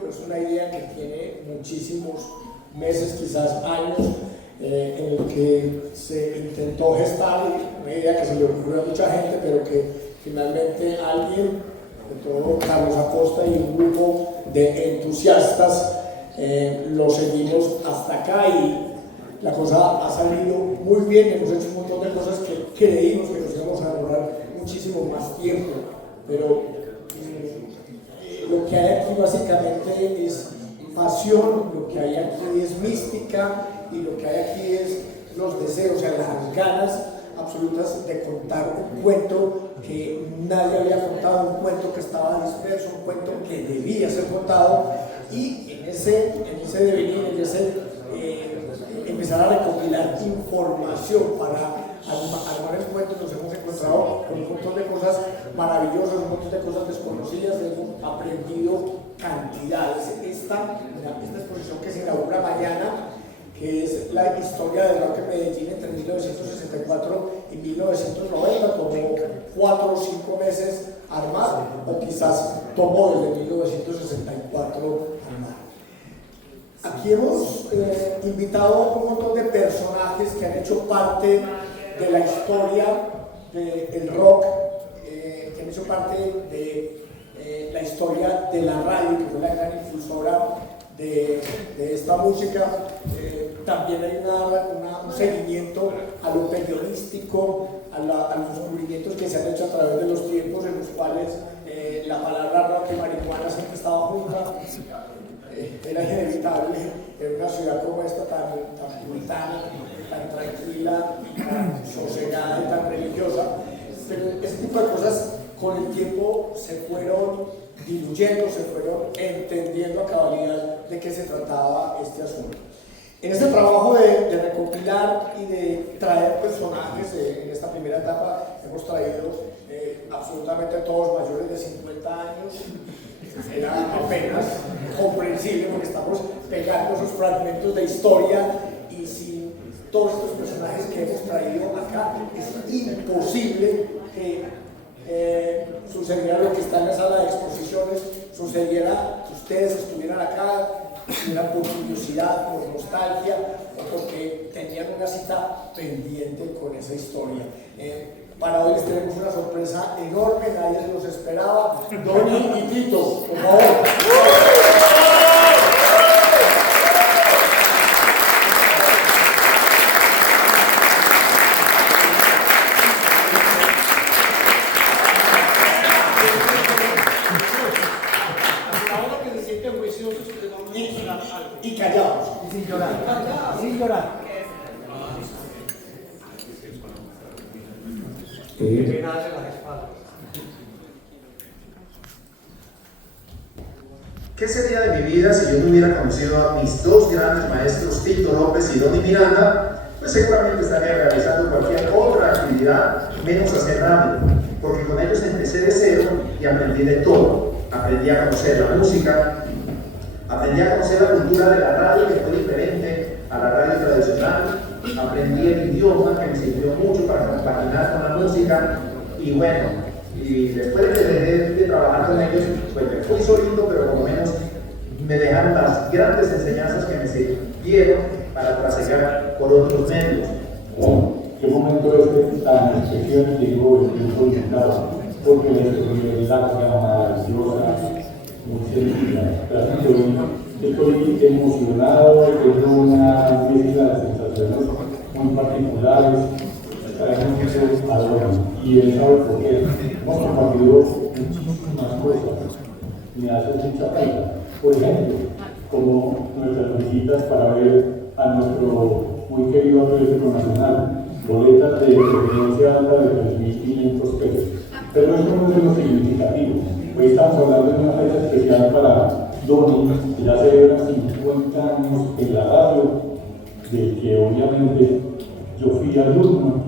pero es una idea que tiene muchísimos meses, quizás años, en el que se intentó gestar, una idea que se le ocurrió a mucha gente, pero que finalmente alguien, sobre todo Carlos Acosta y un grupo de entusiastas, lo seguimos hasta acá y la cosa ha salido muy bien. Hemos hecho un montón de cosas que creímos que nos íbamos a demorar muchísimo más tiempo, pero lo que hay aquí básicamente es pasión, lo que hay aquí es mística y lo que hay aquí es los deseos, o sea, las ganas absolutas de contar un cuento que nadie había contado, un cuento que estaba disperso, un cuento que debía ser contado, y en ese devenir, en ese empezar a recopilar información para armar el cuento, nos hemos encontrado con un montón de cosas maravillosas, un montón de cosas desconocidas, hemos aprendido cantidades. Esta exposición que se inaugura mañana, que es la historia del rock en Medellín entre 1964 y 1990, tomó 4 o 5 meses armar, o quizás tomó desde 1964 armar. Aquí hemos invitado un montón de personajes que han hecho parte de la historia del rock, que han hecho parte de la historia de la radio, que fue la gran impulsora de esta música. También hay un seguimiento a lo periodístico, a los descubrimientos que se han hecho a través de los tiempos en los cuales la palabra rock y marihuana siempre estaba junta. Era inevitable en una ciudad como esta, tan puritana, tan tranquila, tan sosegada y tan religiosa. Pero ese tipo de cosas con el tiempo se fueron diluyendo, se fueron entendiendo a cabalidad de qué se trataba este asunto. En este trabajo de recopilar y de traer personajes, en esta primera etapa hemos traído absolutamente todos mayores de 50 años. Era apenas comprensible porque estamos pegando esos fragmentos de historia, y sin todos estos personajes que hemos traído acá es imposible que sucediera lo que está en la sala de exposiciones, sucediera que ustedes estuvieran acá, estuvieran por curiosidad, por nostalgia o porque tenían una cita pendiente con esa historia. Para hoy les tenemos una sorpresa enorme, nadie se los esperaba. Doni y Tito, por favor. Ahora que se sienten juiciosos, les vamos a mostrar algo. Y callados. Y sin llorar. Sin llorar. Qué pena hace las espaldas. ¿Qué sería de mi vida si yo no hubiera conocido a mis dos grandes maestros, Tito López y Donny Miranda? Pues seguramente estaría realizando cualquier otra actividad, menos hacer radio, porque con ellos empecé de cero y aprendí de todo. Aprendí a conocer la música, aprendí a conocer la cultura de la radio, que fue diferente a la radio tradicional. Aprendí el idioma, que me sirvió mucho para compaginar con la música, y bueno, y después de trabajar con ellos, pues me fui solito, pero por lo menos me dejaron las grandes enseñanzas que me sirvieron para trasegar por otros medios. ¿Qué momento este tan especial llegó el tiempo invitado? Porque la experiencia maravillosa, muy sencilla. Estoy emocionado, tengo una mezcla de sensaciones muy particulares, traemos mucho adorno, y él sabe por qué. Hemos compartido muchísimas cosas, me hace mucha falta. Por ejemplo, como nuestras visitas para ver a nuestro muy querido Atlético Nacional, boletas de experiencia alta de 3.500 pesos. Pero esto no es lo significativo. Hoy estamos hablando de una fecha especial para Donny, que ya celebra 50 años en la radio, del que obviamente yo fui alumno,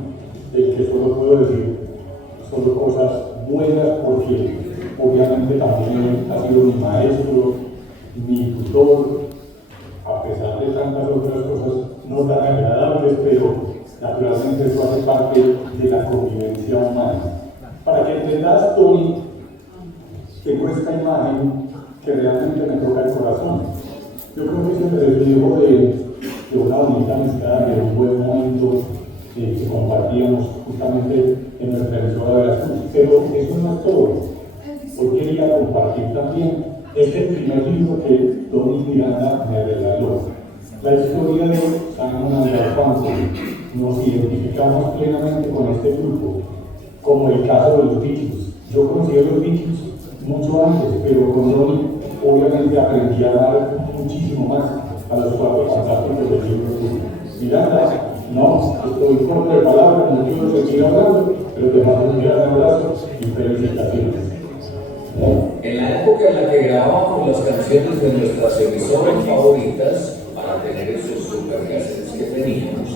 del que solo puedo decir solo cosas buenas, porque obviamente también ha sido mi maestro, mi tutor, a pesar de tantas otras cosas no tan agradables, pero naturalmente eso hace parte de la convivencia humana. Para que entendas, Tony, tengo esta imagen que realmente me toca el corazón. Yo creo que es el reflejo de una bonita amistad, de un buen momento que compartíamos justamente en nuestra emisora de las cosas. Pero eso no es todo. Hoy quería compartir también este primer libro que Tony Miranda me regaló. La historia de Simon and Garfunkel. Nos identificamos plenamente con este grupo, como el caso de los Beatles. Yo conocí a los Beatles mucho antes, pero con Tony obviamente aprendí a dar muchísimo más a los cuatro fantásticos del libro. Miranda, no, estoy corto de palabras, no quiero seguir hablando, pero te mando un gran abrazo y felicitaciones. En la época en la que grabábamos las canciones de nuestras emisoras favoritas, para tener esos supercassettes que teníamos,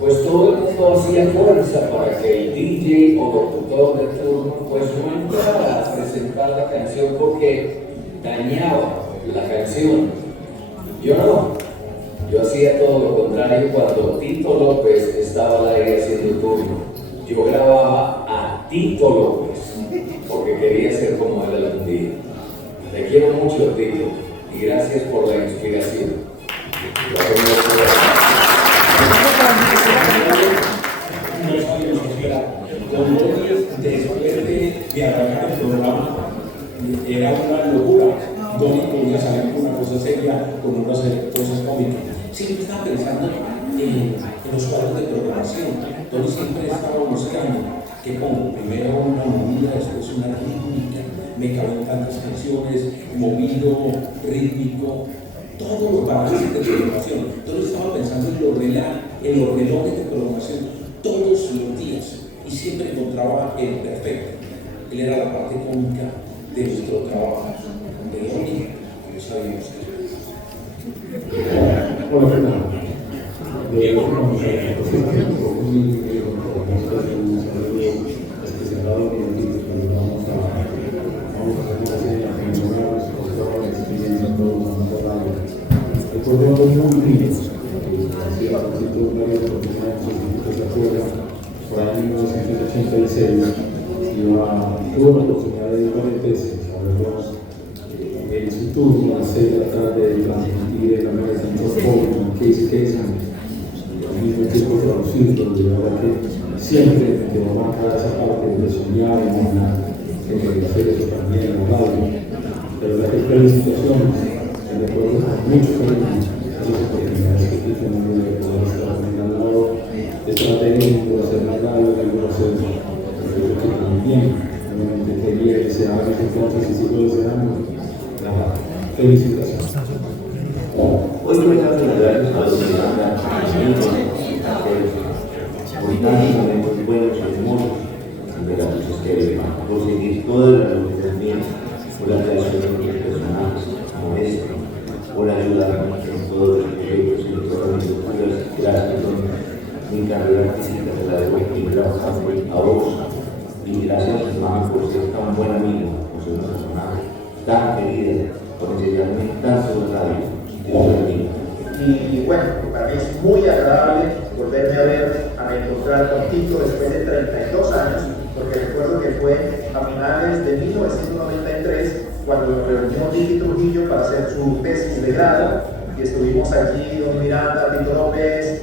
pues todo el mundo hacía fuerza para que el DJ o locutor de turno pues no entrara a presentar la canción porque dañaba la canción. Yo no, yo hacía todo lo contrario. Cuando Tito López estaba al aire haciendo turno, yo grababa a Tito López porque quería ser como él algún día. Te quiero mucho, Tito, y gracias por la inspiración. Después de arrancar el programa, era una locura. Tony podía salir con una cosa seria, con unas cosas cómicas. Siempre estaba pensando en los cuadros de programación. Tony siempre estaba buscando que pongo primero una movida, después una rítmica. Me caben tantas canciones, movido, rítmico, todos los balances de programación. Tony estaba pensando en los relojes de programación todos los días y siempre encontraba el perfecto. Él era la parte cómica de nuestro trabajo. De lo único que no sabíamos hacer. Hola, Fernando. Recordemos muy bien, hacía la por ahí en 1986, tuve la oportunidad de ir varias veces a verlos en su turno a las 6 de la tarde de transmitir el American Football con Casey Kasem, y al mismo tiempo traducirlo. De verdad que siempre me quedó marcada esa parte de soñar y imaginar que me hacer eso también en la radio. De verdad que felicitaciones, me recuerdo con mucho cariño esas oportunidades que tienen de poder estar también al lado de estrategia, por hacer más radio, de algunos hacer que también obviamente quería que se haga entonces y sigo deseando. Felicitaciones. Hoy quiero dar las gracias a los Miranda por tantos momentos buenos y hermosos de la lucha por seguir todas las luchas mías, por la creación de mis personajes como este, por ayudar en todos los proyectos y todas mis locuras. Gracias, Tony. Mi carrera artística se la debo a vos. Y gracias, hermano, por ser tan buen amigo, por ser una persona tan querida, por enseñarme tanto de radio. Y bueno, para mí es muy agradable volverme a encontrar con Tito después de 32 años, porque recuerdo que fue a finales de 1993 cuando nos reunió Tito Trujillo para hacer su tesis de grado, y estuvimos allí don Miranda, Tito López,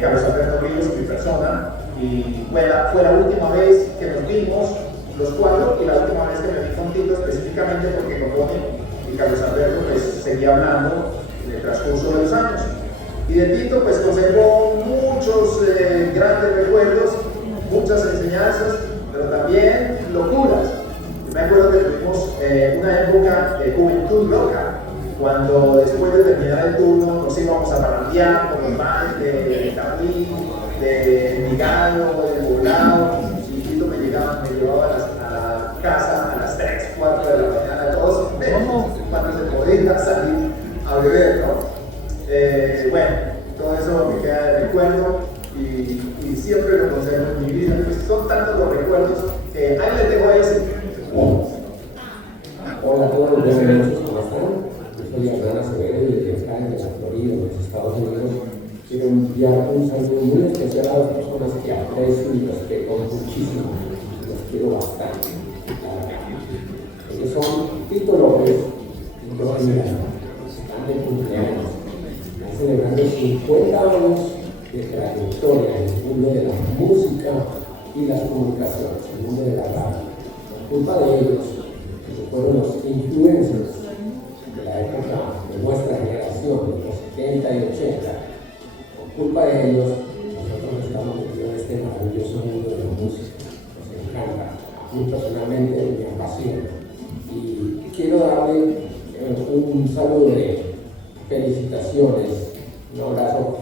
Carlos Alberto Ríos, mi persona, y fue la última vez que nos vimos los cuatro, y la última vez que me vi con Tito específicamente porque con Tony y Carlos Alberto pues seguía hablando en el transcurso de los años. Y de Tito pues conservó muchos grandes recuerdos, muchas enseñanzas, pero también locuras. Yo me acuerdo que tuvimos una época de juventud loca, cuando después de terminar el turno nos íbamos a parrandear con los bares de Capí, de Envigado, de Poblado, y Tito me llevaba a la casa a las 3, 4 de la mañana, todos cuando se podía salir a beber, ¿no? Bueno, todo eso me queda de recuerdo y siempre lo conservo en mi vida. Pues son tantos los recuerdos que ahí les dejo a ese. Hola a todos los bienvenidos, ¿cómo están? Yo soy Adriana Acevedo desde acá en la Florida, en los Estados Unidos. Quiero enviar un saludo muy especial a las personas que aprecio y respeto muchísimo. Los quiero bastante. Ellos son Tito López, Don Miranda, están de cumpleaños, están celebrando 50 años de trayectoria en el mundo de la música y las comunicaciones, en el mundo de la radio. Por culpa de ellos, que fueron los influencers de la época de nuestra generación, de los 70 y 80, por culpa de ellos, nosotros estamos metidos en este maravilloso mundo de la música. Nos encanta, a mí personalmente me apasiona. Y quiero darle un saludo de felicitaciones, un abrazo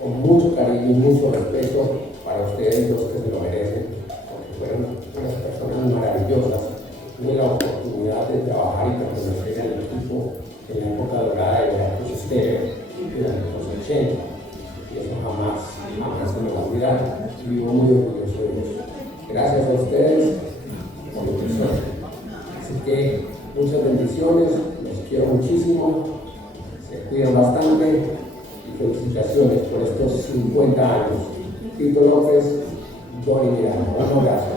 con mucho cariño y mucho respeto para ustedes, los que se lo merecen, porque fueron unas personas maravillosas. Tuve la oportunidad de trabajar y pertenecer al equipo en la época dorada de Veracruz Estéreo durante los 80, y eso jamás se me va a olvidar. Vivo muy orgulloso de ellos. Gracias a ustedes por lo que son. Así que muchas bendiciones, los quiero muchísimo, se cuidan bastante y felicitaciones por estos 50 años. Tito López, Donny Miranda. Un abrazo.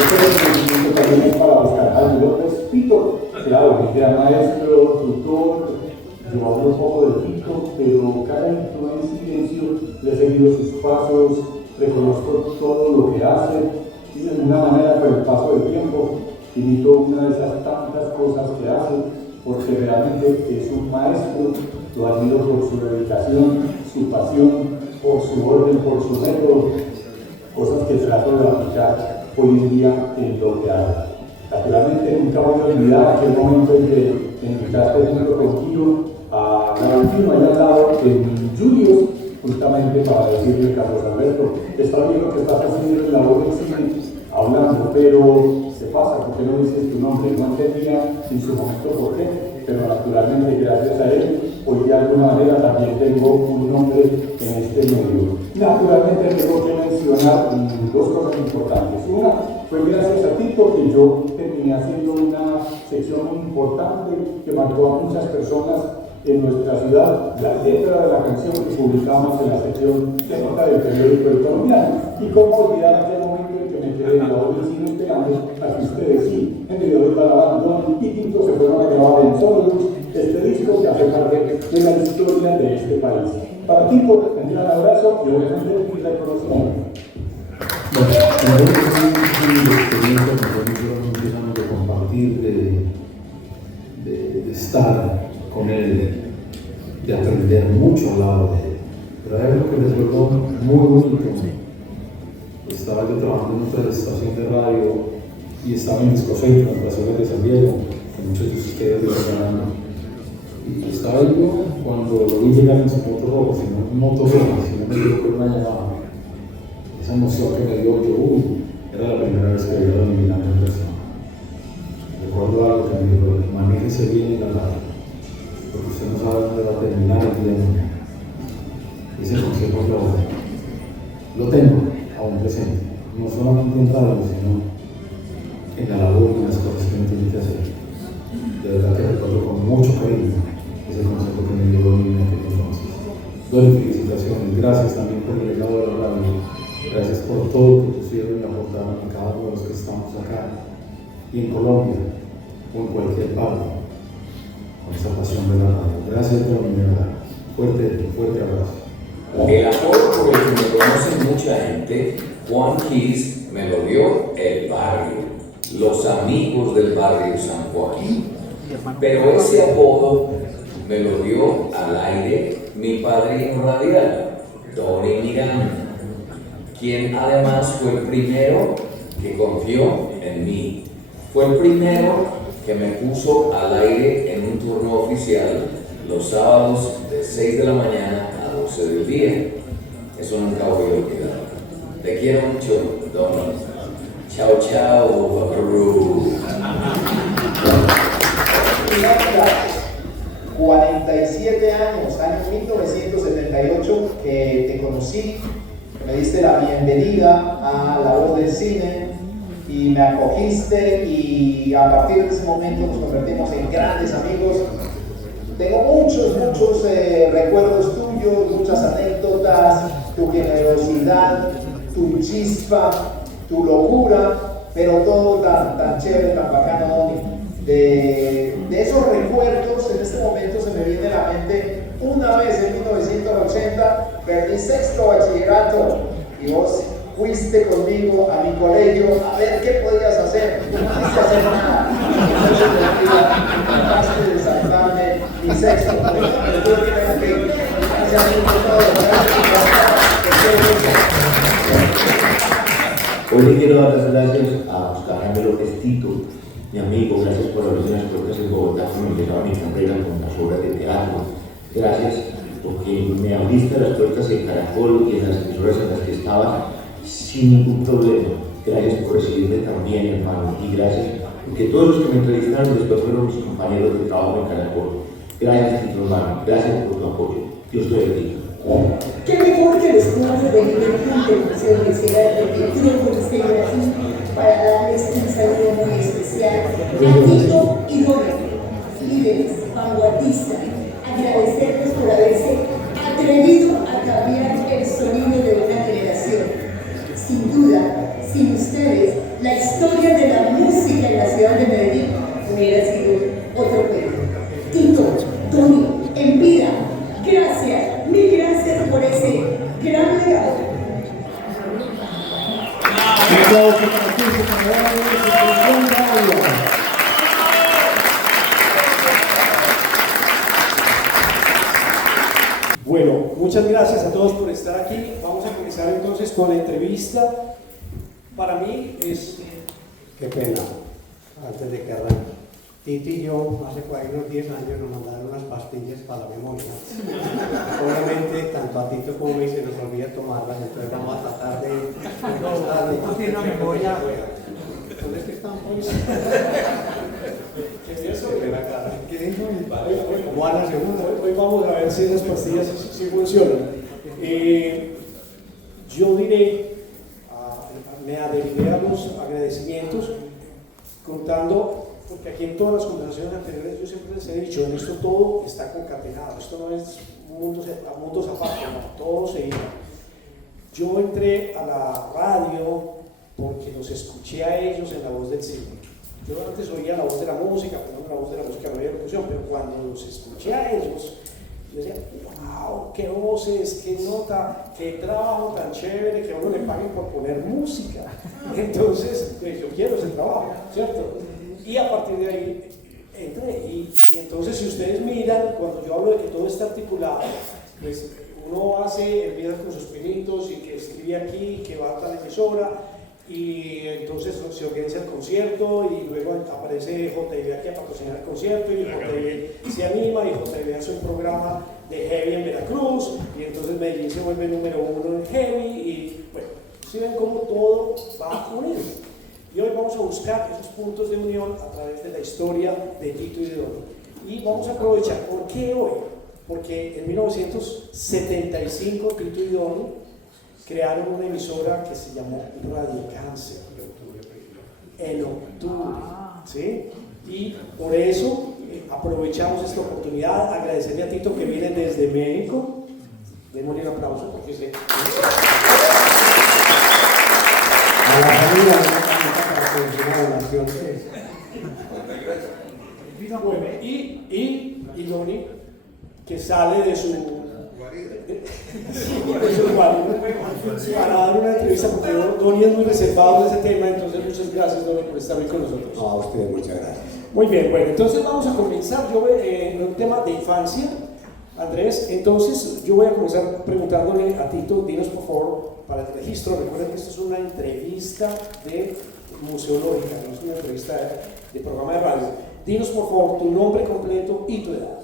Este también es para los cantantes López. Tito, claro, que era maestro, tutor, yo hablo un poco de Tito, pero cada influencia en silencio le he seguido sus pasos, reconozco todo lo que hace, y de alguna manera con el paso del tiempo imito una de esas tantas cosas que hace, porque realmente es un maestro. Lo admiro por su dedicación, su pasión, por su orden, por su método, cosas que trato de aplicar hoy en día en lo que hago. Naturalmente nunca voy a olvidar aquel momento en que me invitaste junto contigo a Garantino allá al lado en Julius, justamente para decirle, Carlos Alberto, está bien lo que estás haciendo en la voz del cine, hablando, pero se pasa, porque no dices tu nombre. No entendía en su momento por qué, pero naturalmente gracias a él hoy de alguna manera también tengo un nombre en este medio. Naturalmente tengo que mencionar dos cosas importantes. Una fue gracias a Tito que yo terminé haciendo una sección muy importante que marcó a muchas personas en nuestra ciudad, la letra de la canción que publicamos en la sección de nota del periódico El Colombiano. Y cómo olvidar aquel momento en que me quedé en la voz del cine esperando a que ustedes sí, en el de Barabandón y Tito se fueron a grabar en Sonolux este disco que hace parte de la historia de este país. Para Tito, un gran abrazo y obviamente mi reconocimiento. Bueno, una experiencia que fueron muchos años de compartir, de estar con él, de aprender mucho al lado de él. Pero hay algo que me recuerdo muy bonito. Estaba yo trabajando en otra estación de radio y estaba en Discofeito, en las horas de San Diego, que muchos de ustedes lo recordarán. Y estaba yo cuando lo vi llegar en su moto rojo, si no me equivoco, era una llamada. Esa emoción que me dio yo, era la primera vez que veía a Donny Miranda en persona. Recuerdo algo que me dijo: manéjese bien en la radio, porque usted no sabe dónde va a terminar el día de mañana. Ese consejo lo tengo aún presente, no solamente en radio, sino en la labor y en las cosas que uno tiene que hacer. De verdad que recuerdo con mucho cariño ese consejo que me dio Donny en aquel entonces. Donny, felicitaciones, gracias también por el legado de la radio, gracias por todo lo que pusieron y aportaron a cada uno de los que estamos acá y en Colombia o en cualquier parte con esa pasión de la radio. Gracias, Donny, de verdad. Fuerte abrazo. El amor por el que me conoce mucha gente, Juan Kiss, me lo dio el barrio, los amigos del barrio San Juan. Pero ese apodo me lo dio al aire mi padrino radial, Donny Miranda, quien además fue el primero que confió en mí. Fue el primero que me puso al aire en un turno oficial los sábados de 6 de la mañana a 12 del día. Eso nunca voy a olvidar. Te quiero mucho, Donny. Chao, chao, Buckaroo. 47 años, año 1978, que te conocí, me diste la bienvenida a La Voz del Cine y me acogiste, y a partir de ese momento nos convertimos en grandes amigos. Tengo muchos recuerdos tuyos, muchas anécdotas, tu generosidad, tu chispa, tu locura, pero todo tan chévere, tan bacano, Doni. De esos recuerdos, en este momento se me viene a la mente, una vez en 1980, perdí sexto bachillerato y vos fuiste conmigo a mi colegio a ver qué podías hacer. No pudiste hacer nada. Entonces trataste de salvarme mi sexto. Pero tú tienes que gracias por todo. Hoy le quiero dar las gracias a Oscar Jaime López Tito, mi amigo. Gracias por abrirme las puertas en Bogotá cuando empezaba mi carrera con las obras de teatro. Gracias porque me abriste las puertas en Caracol y en las emisoras en las que estaba sin ningún problema. Gracias por recibirme también, hermano, y gracias porque todos los que me entrevistaron después fueron mis compañeros de trabajo en Caracol. Gracias, Tito, hermano. Gracias por tu apoyo. Dios te bendiga. Qué mejor que los pueblos de Intervención que será el tiempo que estén aquí para darles un saludo muy especial a Tito y Doni, líderes, vanguardistas, agradecerles por haberse atrevido a cambiar el sonido de una generación. Sin duda, sin ustedes, la historia de la música en la ciudad de Medellín hubiera sido otro cuento. Tito, Doni, en vida, gracias, mil gracias por ese gran legado. Bueno, muchas gracias a todos por estar aquí. Vamos a comenzar entonces con la entrevista. Para mí es... Qué pena, antes de que arranque. Tito y yo, hace por ahí unos 10 años, nos mandaron unas pastillas para la memoria. Obviamente, tanto a Tito como a mí se nos olvida tomarlas, entonces vamos a tratar de... No tiene una memoria. ¿Dónde es que están? ¿Cómo a la segunda? Hoy vamos a ver si las pastillas sí funcionan. Yo diré, me adheriré a los agradecimientos contando, porque aquí en todas las conversaciones anteriores yo siempre les he dicho, en esto todo está concatenado, esto no es mundos aparte, no, todo se iba. Yo entré a la radio porque los escuché a ellos en La Voz del Cine. Yo antes oía la voz de la música, pero no la voz de la música no había locución, pero cuando los escuché a ellos, yo decía, wow, qué voces, qué nota, qué trabajo tan chévere que a uno le paguen por poner música. Entonces, pues, yo quiero ese trabajo, ¿cierto? Y a partir de ahí entré. Y entonces, si ustedes miran, cuando yo hablo de que todo está articulado, pues uno empieza con sus pinitos y que escribe aquí, que va a tal emisora. Y entonces se organiza el concierto y luego aparece JB aquí a patrocinar el concierto y JB se anima y JB hace un programa de heavy en Veracruz y entonces Medellín se vuelve número 1 en heavy y bueno, si ven cómo todo va unido. Y hoy vamos a buscar esos puntos de unión a través de la historia de Tito y de Doni. Y vamos a aprovechar, ¿por qué hoy? Porque en 1975 Tito y Doni crearon una emisora que se llamó Radio Cáncer en octubre, ¿sí? Y por eso aprovechamos esta oportunidad, agradecerle a Tito que viene desde México. Démosle un aplauso porque sé. A la familia para una donación. Y Doni, que sale de su para dar una entrevista, porque Doni es muy reservado de ese tema, entonces muchas gracias, Doni, por estar hoy con nosotros. No, a ustedes muchas gracias. Muy bien, bueno, entonces vamos a comenzar en un tema de infancia, Andrés. Entonces yo voy a comenzar preguntándole a Tito, dinos por favor, para el registro, recuerden que esto es una entrevista de museológica, no es una entrevista de programa de radio. Dinos por favor tu nombre completo y tu edad.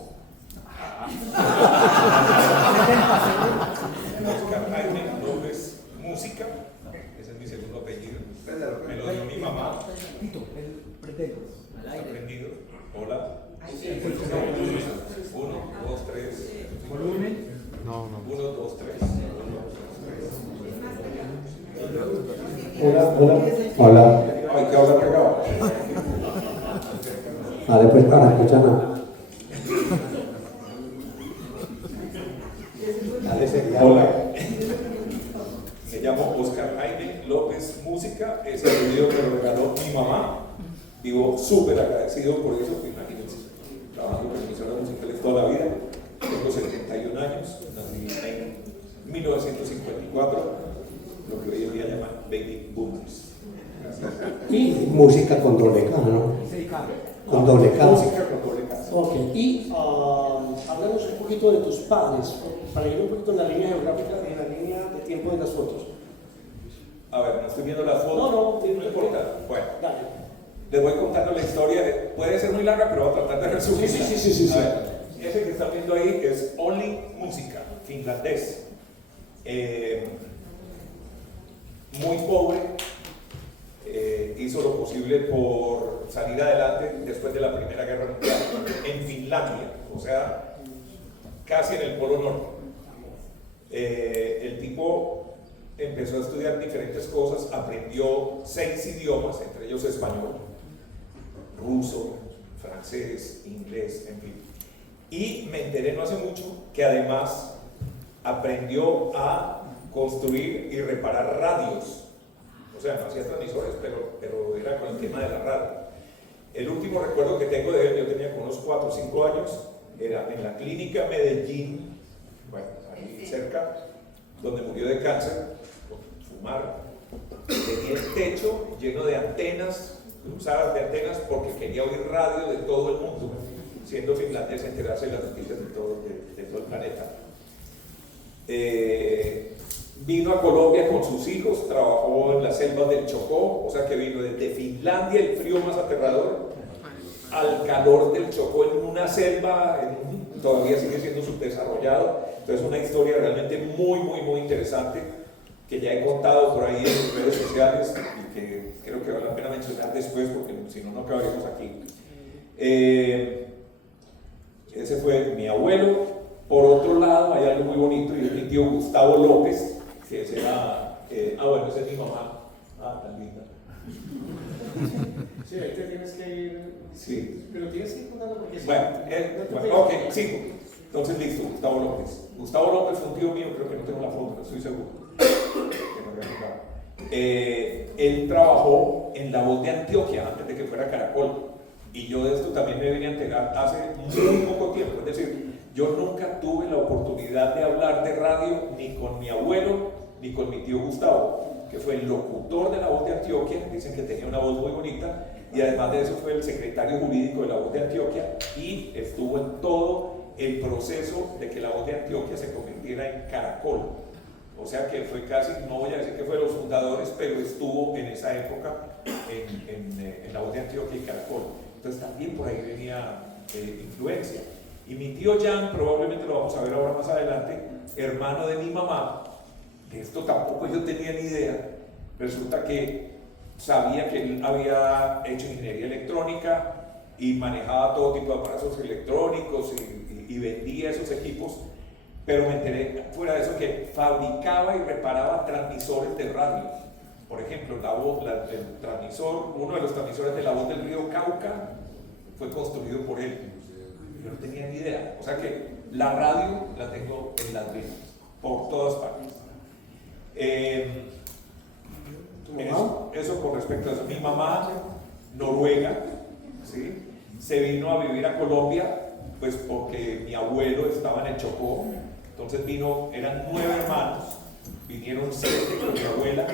Oscar Jaime López Música, ese es mi segundo apellido, me lo dio mi mamá. Aprendido. Hola. 1, 2, 3. ¿Volumen? No. 1, 2, 3. Hola. Hay que hablar pegado. Vale, pues para escuchar nada. Hola. Me llamo Oscar Jaime López Música, es el video que me regaló mamá. Vivo súper agradecido por eso, pues imagínense, trabajando con emisoras musicales toda la vida. Tengo 71 años, nací en 1954, lo que hoy en día llaman baby boomers. Y música con doble K, ¿no? Sí, claro. Con doble K. Música con doble K. Ok, y háblanos un poquito de tus padres, para ir un poquito en la línea geográfica, en la línea de tiempo de las fotos. A ver, no estoy viendo las fotos. No importa. Bueno, dale. les voy contando la historia. Puede ser muy larga, pero voy a tratar de resumirla. Sí. A ver, ese que están viendo ahí es Only Música, finlandés. Muy pobre. Hizo lo posible por salir adelante después de la Primera Guerra Mundial en Finlandia, o sea, casi en el Polo Norte. El tipo empezó a estudiar diferentes cosas, aprendió 6 idiomas, entre ellos español, ruso, francés, inglés, en fin. Y me enteré no hace mucho que además aprendió a construir y reparar radios. O sea, no hacía transmisores, pero era con el tema de la radio. El último recuerdo que tengo de él, yo tenía como unos 4 o 5 años, era en la clínica Medellín, bueno, ahí cerca, donde murió de cáncer, por fumar. Tenía el techo lleno de antenas, cruzadas de antenas, porque quería oír radio de todo el mundo, siendo finlandés, enterarse de las noticias de todo el planeta. Vino a Colombia con sus hijos, trabajó en las selvas del Chocó, o sea que vino desde Finlandia, el frío más aterrador, al calor del Chocó en una selva, todavía sigue siendo subdesarrollado. Entonces una historia realmente muy interesante que ya he contado por ahí en redes sociales y que creo que vale la pena mencionar después porque si no, no acabaríamos aquí. Ese fue mi abuelo. Por otro lado, hay algo muy bonito y es mi tío Gustavo López, que ese era, bueno, esa es mi mamá, tan linda. Sí, ahí te tienes que ir, sí. Pero tienes que ir contando porque bueno, ok, sigo. Entonces listo, Gustavo López. Gustavo López fue un tío mío, creo que no tengo la foto, no estoy seguro. Él trabajó en La Voz de Antioquia antes de que fuera Caracol. Y yo de esto también me vine a enterar hace muy poco tiempo, es decir, yo nunca tuve la oportunidad de hablar de radio ni con mi abuelo ni con mi tío Gustavo, que fue el locutor de La Voz de Antioquia, dicen que tenía una voz muy bonita, y además de eso fue el secretario jurídico de La Voz de Antioquia y estuvo en todo el proceso de que La Voz de Antioquia se convirtiera en Caracol. O sea que fue casi, no voy a decir que fue de los fundadores, pero estuvo en esa época en La Voz de Antioquia y Caracol. Entonces también por ahí venía influencia. Y mi tío Jan, probablemente lo vamos a ver ahora más adelante, hermano de mi mamá, de esto tampoco yo tenía ni idea, resulta que sabía que él había hecho ingeniería electrónica y manejaba todo tipo de aparatos electrónicos y vendía esos equipos, pero me enteré fuera de eso que fabricaba y reparaba transmisores de radio. Por ejemplo, el transmisor, uno de los transmisores de La Voz del Río Cauca fue construido por él. Yo no tenía ni idea. O sea que la radio la tengo en las venas, por todas partes. Eso con respecto a eso. Mi mamá, noruega, ¿sí? Se vino a vivir a Colombia, pues porque mi abuelo estaba en el Chocó. Entonces eran 9 hermanos, vinieron 7 con mi abuela,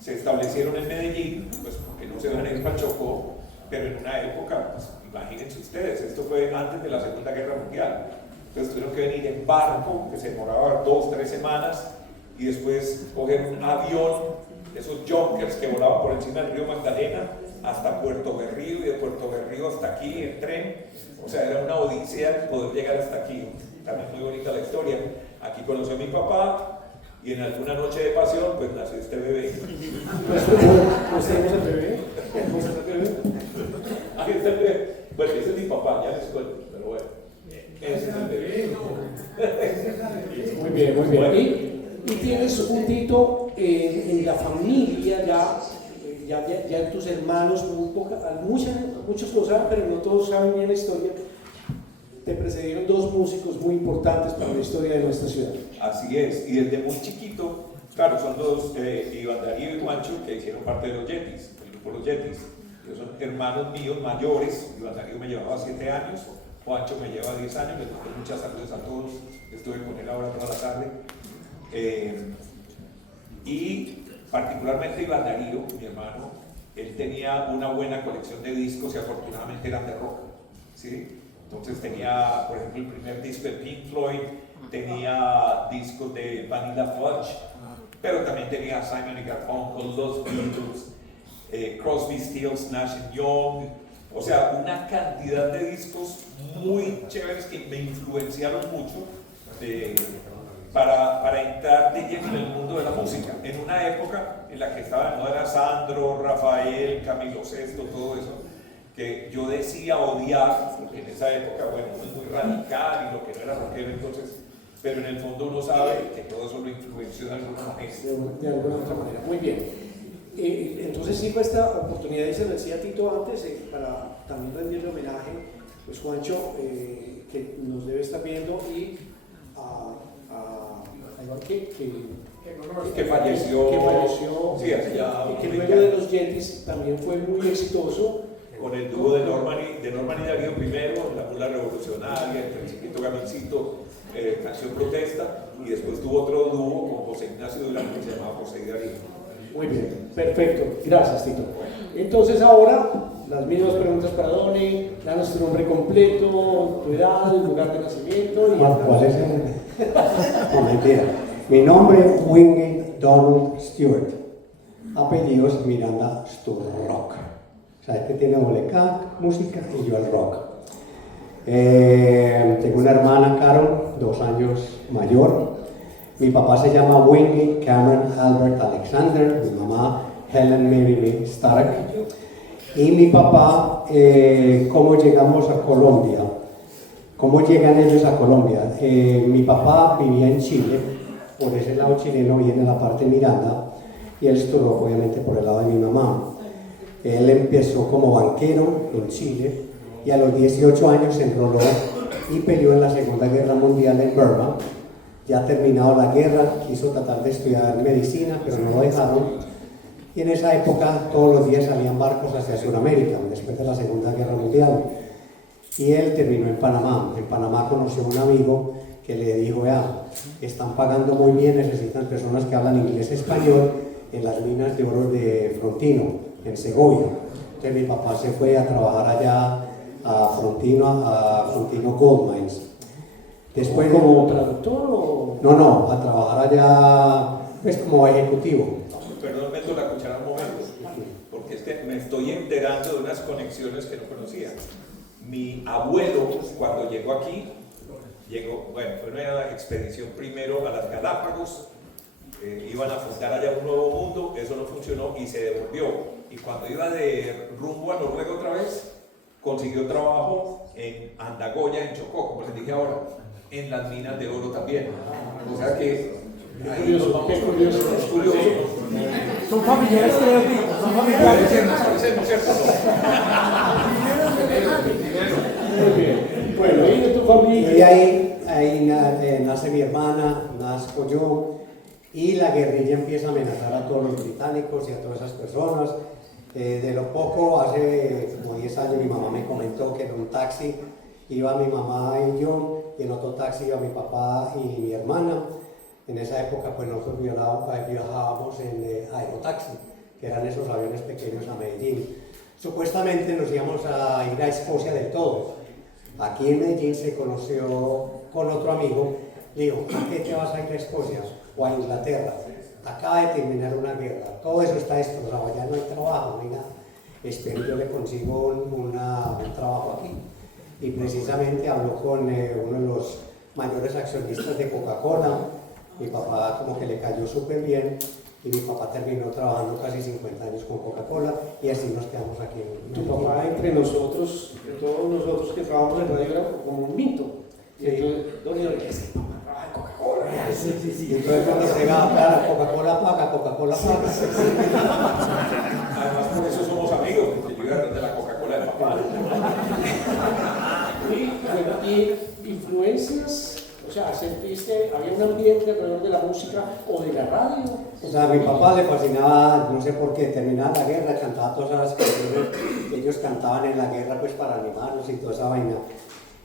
se establecieron en Medellín, pues porque no se iban a ir para el Chocó, pero en una época, pues, imagínense ustedes, esto fue antes de la Segunda Guerra Mundial. Entonces tuvieron que venir en barco, que se demoraba 2 o 3 semanas, y después coger un avión, esos Junkers que volaban por encima del río Magdalena, hasta Puerto Berrío, y de Puerto Berrío hasta aquí en tren. O sea, era una odisea poder llegar hasta aquí. También muy bonita la historia. Aquí conocí a mi papá, y en alguna noche de pasión, pues nació este bebé. ¿Pues tenemos el bebé? ¿Pues el bebé? Aquí está el bebé. Bueno, ese es mi papá, ya les cuento, pero bueno. Ese es el bebé. Muy bien, muy bien. Bueno. Y tienes un tito en la familia, ya tus hermanos, muchos lo saben, pero no todos saben bien la historia. Te precedieron 2 músicos muy importantes para la historia de nuestra ciudad. Así es, y desde muy chiquito, claro, son 2, Iván Darío y Juancho, que hicieron parte de los Yetis, el grupo Los Yetis. Ellos son hermanos míos mayores. Iván Darío me llevaba 7 años, Juancho me lleva 10 años. Les doy muchas saludos a todos. Estuve con él ahora toda la tarde. Y particularmente Iván Darío, mi hermano, él tenía una buena colección de discos y afortunadamente eran de rock, ¿sí? Entonces tenía, por ejemplo, el primer disco de Pink Floyd, tenía discos de Vanilla Fudge, pero también tenía Simon & Garfunkel, los Beatles, Crosby, Stills, Nash & Young, o sea, una cantidad de discos muy chéveres que me influenciaron mucho para entrar de lleno en el mundo de la música, en una época en la que estaba de moda era Sandro, Rafael, Camilo VI, todo eso, que yo decía odiar, porque en esa época, bueno, uno es muy radical y lo que no era rockero entonces, pero en el fondo uno sabe que todo eso lo influenció de alguna manera. De alguna otra manera, muy bien. Entonces sirva esta oportunidad, y se lo decía Tito antes, para también rendirle homenaje, pues Juancho, que nos debe estar viendo, y que falleció, sí, que luego de los Yetis también fue muy exitoso con el dúo de Norman y Darío primero, La Mula Revolucionaria, El Principito Gamincito, Canción Protesta, y después tuvo otro dúo con José Ignacio Durán que se llamaba José y Darío. Muy bien, perfecto, gracias Tito. Entonces ahora las mismas preguntas para Donny, danos tu nombre completo, tu edad, lugar de nacimiento y... ¿Cuál es el? No, mentira. Mi nombre es Wingate Donald Stewart, apellidos Miranda Sturrock. O sea, este tiene doble K, música, y yo el rock. Tengo una hermana, Carol, 2 años mayor. Mi papá se llama Wingate Cameron Albert Alexander, mi mamá Helen Mary Stark. Y mi papá, ¿cómo llegamos a Colombia? ¿Cómo llegan ellos a Colombia? Mi papá vivía en Chile, por ese lado chileno viene la parte Miranda, y él estuvo obviamente por el lado de mi mamá. Él empezó como banquero en Chile y a los 18 años se enroló y peleó en la Segunda Guerra Mundial en Burma. Ya terminado la guerra, quiso tratar de estudiar medicina, pero no lo dejaron. Y en esa época todos los días salían barcos hacia Sudamérica, después de la Segunda Guerra Mundial. Y él terminó en Panamá. En Panamá conoció a un amigo que le dijo, están pagando muy bien, necesitan personas que hablan inglés y español en las minas de oro de Frontino, en Segovia. Entonces mi papá se fue a trabajar allá a Frontino Gold Mines. Después, ¿como traductor o...? No, a trabajar allá pues como ejecutivo. Perdón, meto la cuchara un momento, porque me estoy enterando de unas conexiones que no conocía. Mi abuelo, cuando llegó aquí, fue una expedición primero a las Galápagos, iban a fundar allá un nuevo mundo, eso no funcionó y se devolvió. Y cuando iba de rumbo a Noruega otra vez, consiguió trabajo en Andagoya, en Chocó, como les dije ahora, en las minas de oro también. O sea que ahí nos vamos curiosos. Son familiares, son familiares. Muy bien. Bueno, ¿y de tu familia? Y ahí nace mi hermana, nazco yo, y la guerrilla empieza a amenazar a todos los británicos y a todas esas personas. De lo poco, hace como 10 años, mi mamá me comentó que en un taxi iba mi mamá y yo, y en otro taxi iba mi papá y mi hermana. En esa época, pues nosotros viajábamos en aerotaxi, que eran esos aviones pequeños a Medellín. Supuestamente nos íbamos a ir a Escocia del todo. Aquí en Medellín se conoció con otro amigo, le dijo, ¿a qué te vas a ir a Escocia? O a Inglaterra. Acaba de terminar una guerra, todo eso está destrozado, ya no hay trabajo, ni nada. Espero yo le consigo un trabajo aquí. Y precisamente habló con uno de los mayores accionistas de Coca-Cola. Mi papá como que le cayó súper bien y mi papá terminó trabajando casi 50 años con Coca-Cola y así nos quedamos aquí. Tu papá entre nosotros, todos nosotros que trabajamos en radio, era como un mito. Y entonces, ¿qué es que papá trabaja en Coca-Cola? Sí. Y entonces cuando se va, claro, Coca-Cola paga. Además por eso somos amigos, porque yo iba a de la Coca-Cola de papá. Y influencias, o sea, ¿sentiste, había un ambiente alrededor de la música o de la radio O sea, a mi papá le fascinaba, no sé por qué, terminaba la guerra, cantaba todas las canciones que ellos cantaban en la guerra pues para animarnos y toda esa vaina.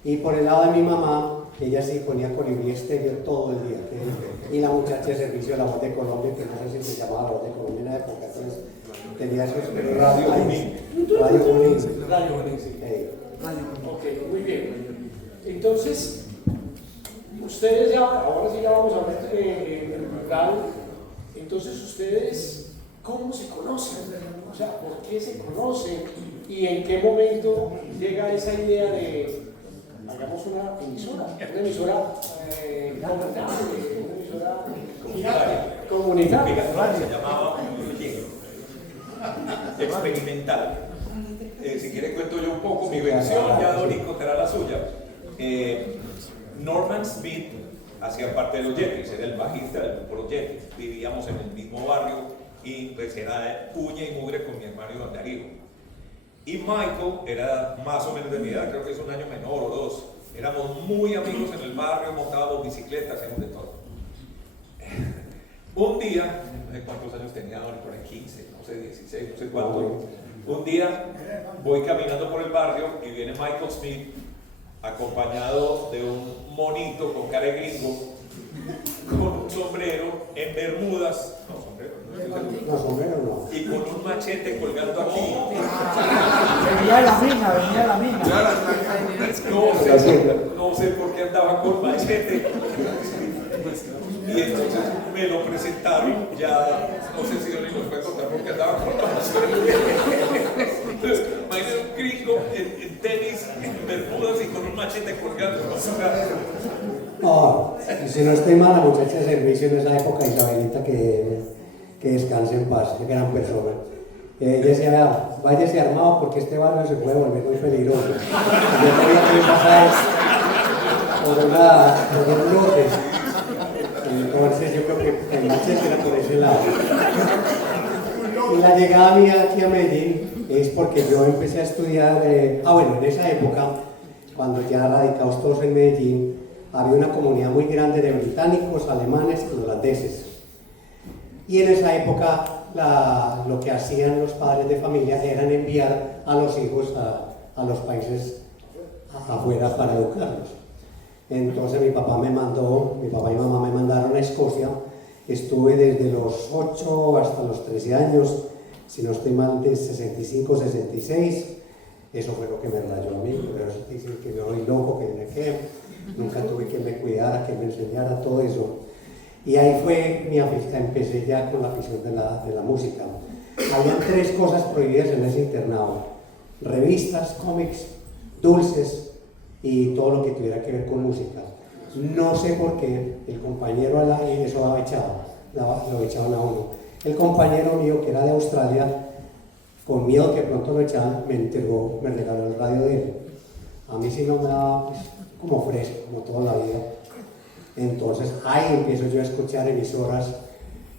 Y por el lado de mi mamá, ella sí ponía Colibrí Estéreo todo el día. Y la muchacha de servicio de La Voz de Colombia, que no sé si se llamaba La Voz de Colombia en la época, entonces tenía esos Radio Junín. Radio Junín. Radio Junín, sí. Ok, muy bien. Entonces, ustedes ya, ahora sí ya vamos a hablar rural. Entonces, ustedes, ¿cómo se conocen? O sea, ¿por qué se conocen? ¿Y en qué momento llega esa idea de hagamos una emisora comunitaria? Se llamaba experimental. Si quiere cuento yo un poco mi versión, ya Dorico te da la suya. Norman Smith hacía parte de los Yetis, era el bajista del grupo Los Yetis. Vivíamos en el mismo barrio y pues era de uña y mugre con mi hermano Iván Darío. Y Michael era más o menos de mi edad, creo que es un año menor o dos. Éramos muy amigos en el barrio, montábamos bicicletas, hacíamos de todo. Un día, no sé cuántos años tenía, por ahí 15, no sé, 16, no sé cuánto. Un día voy caminando por el barrio y viene Michael Smith acompañado de un monito con cara de gringo, con un sombrero en bermudas, sombrero no, y con un machete colgando aquí. Venía la mina. No sé por qué andaba con machete. Y entonces me lo presentaron, ya no sé si Dori nos puede contar por qué andaba con machete. Entonces, imagínate un gringo en tenis, en bermudas y con un machete colgando. No, si no estoy mal, la muchacha de servicio en esa época, Isabelita, que descanse en paz, qué gran persona. Ella decía, váyase armado porque este barrio se puede volver muy peligroso. Yo tenía que pasar por un lote. Entonces yo creo que el machete era por ese lado. Y la llegada mía aquí a Medellín es porque yo empecé a estudiar, bueno, en esa época, cuando ya radicados todos en Medellín, había una comunidad muy grande de británicos, alemanes y holandeses. Y en esa época lo que hacían los padres de familia era enviar a los hijos a los países afuera para educarlos. Entonces mi papá y mamá me mandaron a Escocia. Estuve desde los 8 hasta los 13 años, si no estoy mal, de 65, 66. Eso fue lo que me rayó a mí, pero dicen que me voy loco, que nunca tuve quien me cuidara, que me enseñara todo eso. Y ahí fue mi afición, empecé ya con la afición de la música. Habían 3 cosas prohibidas en ese internado: revistas, cómics, dulces y todo lo que tuviera que ver con música. No sé por qué el compañero y eso lo echaban a uno. El compañero mío, que era de Australia, con miedo que pronto lo echaban, me regaló el radio de él. A mí sí no me daba pues, como fresco, como toda la vida. Entonces ahí empiezo yo a escuchar emisoras,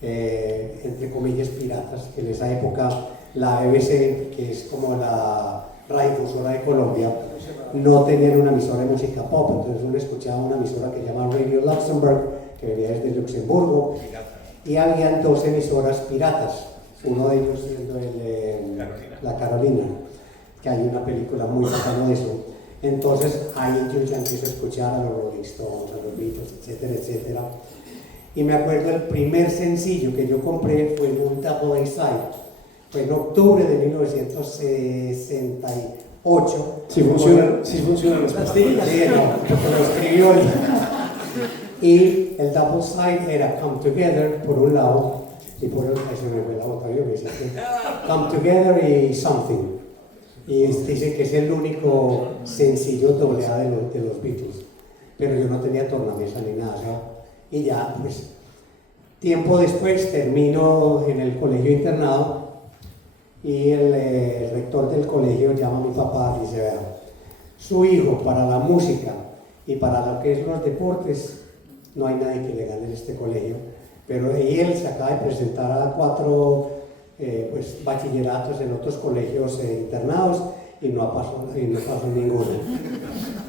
entre comillas, piratas, que en esa época la BBC, que es como la radiodifusora de Colombia, no tenían una emisora de música pop, entonces uno escuchaba una emisora que se llama Radio Luxembourg, que venía desde Luxemburgo, y habían 2 emisoras piratas, uno de ellos siendo La Carolina, que hay una película muy bacana de eso. Entonces ahí yo ya empiezo a escuchar a los Rolling Stones, a los Beatles, etcétera, etcétera. Y me acuerdo el primer sencillo que yo compré fue un double A-side, fue en octubre de 1968. Si funcionan las pastillas. Sí, no, lo escribió él. Y el double side era Come Together por un lado, y por el otro, se me fue la otra, yo me decía Come Together y Something. Y dice que es el único sencillo doble A de los Beatles. Pero yo no tenía tornamesa ni nada, ¿sabes? Y ya, pues, tiempo después termino en el colegio internado y el rector del colegio llama a mi papá y dice, vea, su hijo para la música y para lo que es los deportes, no hay nadie que le gane en este colegio. Pero él se acaba de presentar a 4 pues, bachilleratos en otros colegios internados y no pasó ninguno.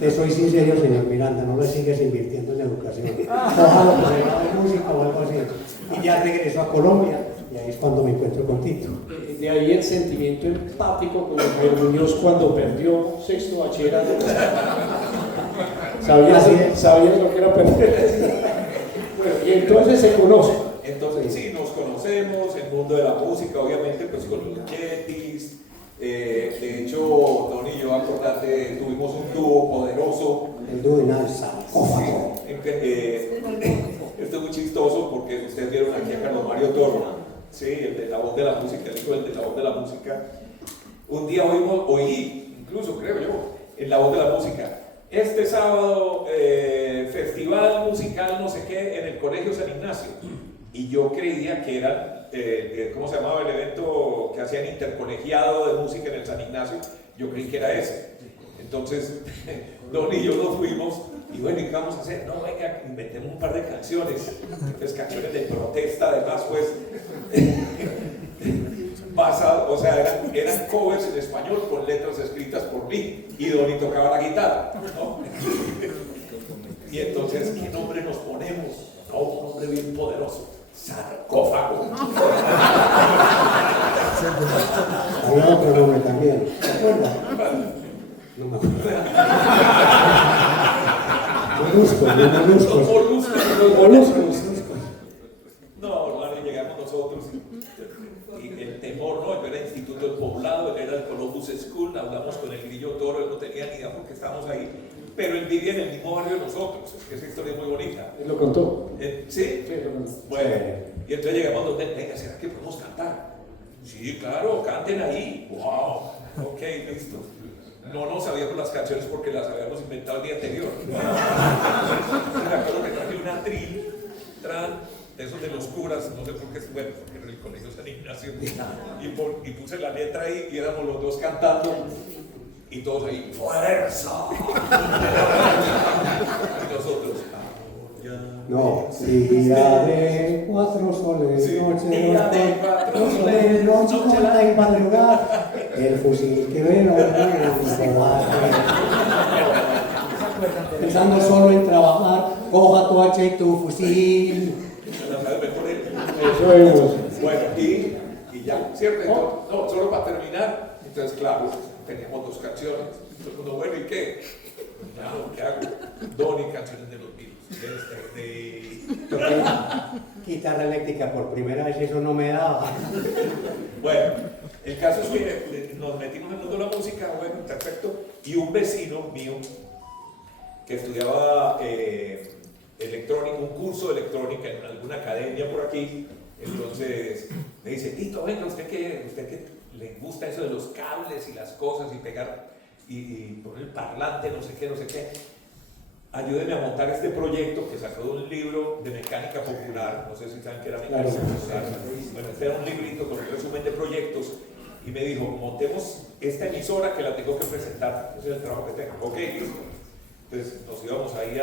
Te soy sincero, señor Miranda, no le sigues invirtiendo en educación. Ojalá que se haga de música o algo así. Y ya regreso a Colombia, y ahí es cuando me encuentro con Tito. De ahí el sentimiento empático con Jairo Muñoz cuando perdió sexto bachillerato. ¿Sabías lo que era perder? Bueno, y entonces se conocen. Entonces sí, nos conocemos, el mundo de la música, obviamente, pues con los Yetis. De hecho, Don y yo, acordate, tuvimos un dúo poderoso. El dúo de Nalsa. Esto es muy chistoso porque ustedes vieron aquí a Carlos Mario Toro, sí, el de La Voz de la Música, el hijo del de La Voz de la Música. Un día oí, incluso creo yo, en La Voz de la Música, este sábado, festival musical no sé qué en el Colegio San Ignacio. Y yo creía que era, ¿cómo se llamaba el evento que hacían intercolegiado de música en el San Ignacio? Yo creí que era ese. Entonces, Don y yo nos fuimos y bueno, ¿y qué vamos a hacer? No, venga, inventemos un par de canciones. Entonces, canciones de protesta, además, pues, o sea, eran covers en español con letras escritas por mí y Donny tocaba la guitarra, ¿no? Y entonces, ¿qué nombre nos ponemos? No, un nombre bien poderoso. Sarcófago. Había otro nombre también. ¿Te acuerdas? No me acuerdo. Moluscos. No, claro, llegamos nosotros y el temor, ¿no? Él era Instituto del Poblado, él era el Columbus School, hablamos con el Grillo Toro, él no tenía ni idea porque estábamos ahí, pero él vivía en el mismo barrio de nosotros, esa historia es muy bonita. ¿Él lo contó? ¿Sí? Sí, lo contó. Bueno, y entonces llegamos donde, venga, ¿será que podemos cantar? Sí, claro, canten ahí. Wow, ok, listo. No nos sabíamos las canciones porque las habíamos inventado el día anterior. Me acuerdo que traje un atril, de esos de los curas, no sé por qué, bueno, porque en el Colegio San Ignacio, y puse la letra ahí y éramos los dos cantando, y todos ahí, ¡fuerza! Y nosotros, no, día de 4 soles, sí, noche día de 4 soles, noche corta y madrugada, el fusil que veo pensando solo en trabajar, coja tu hacha y tu fusil. Eso es. Bueno, y ya, ¿cierto? Entonces, no, solo para terminar, entonces claro, teníamos 2 canciones. Todo el mundo, bueno, ¿y qué? No, ¿qué hago? Donny, canciones de los Beatles. Guitarra eléctrica por primera vez, eso no me daba. Bueno, el caso es que nos metimos en el mundo de la música, bueno, perfecto, y un vecino mío que estudiaba electrónica, un curso de electrónica en alguna academia por aquí, entonces me dice, Tito, venga, usted que le gusta eso de los cables y las cosas y pegar y poner el parlante, no sé qué, ayúdeme a montar este proyecto que sacó de un libro de mecánica popular, no sé si saben qué era mecánica popular, bueno, este era un librito con un resumen de proyectos y me dijo, montemos esta emisora que la tengo que presentar, ese es el trabajo que tengo, ok, listo. Entonces nos íbamos ahí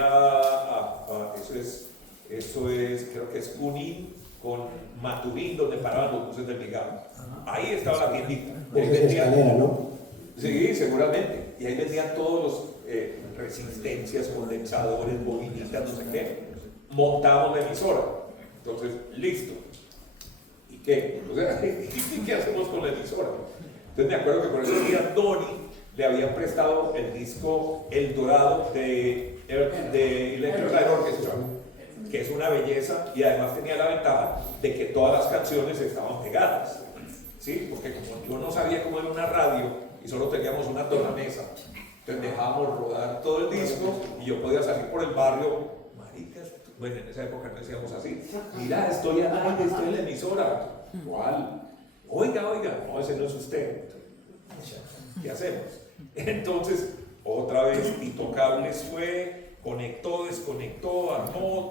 eso es, creo que es Junín con Maturín, donde paraban los buses del Vigado. Ahí estaba la tiendita. Ahí vendían, ¿no? Sí, seguramente. Y ahí vendían todos los resistencias, condensadores, bobinitas, no sé qué. Montamos la emisora. Entonces, listo. ¿Y qué? O sea, ¿qué hacemos con la emisora? Entonces me acuerdo que por ese día Donny le habían prestado el disco El Dorado de Electric Light Orchestra, que es una belleza y además tenía la ventaja de que todas las canciones estaban pegadas, ¿sí? Porque como yo no sabía cómo era una radio y solo teníamos una tornamesa, entonces dejábamos rodar todo el disco y yo podía salir por el barrio, maricas, bueno, en esa época no decíamos así, mira, estoy al aire, estoy en la emisora, ¿cuál? Oiga, no, ese no es usted, ¿qué hacemos? Entonces, otra vez, Tito Cables fue, conectó, desconectó, armó,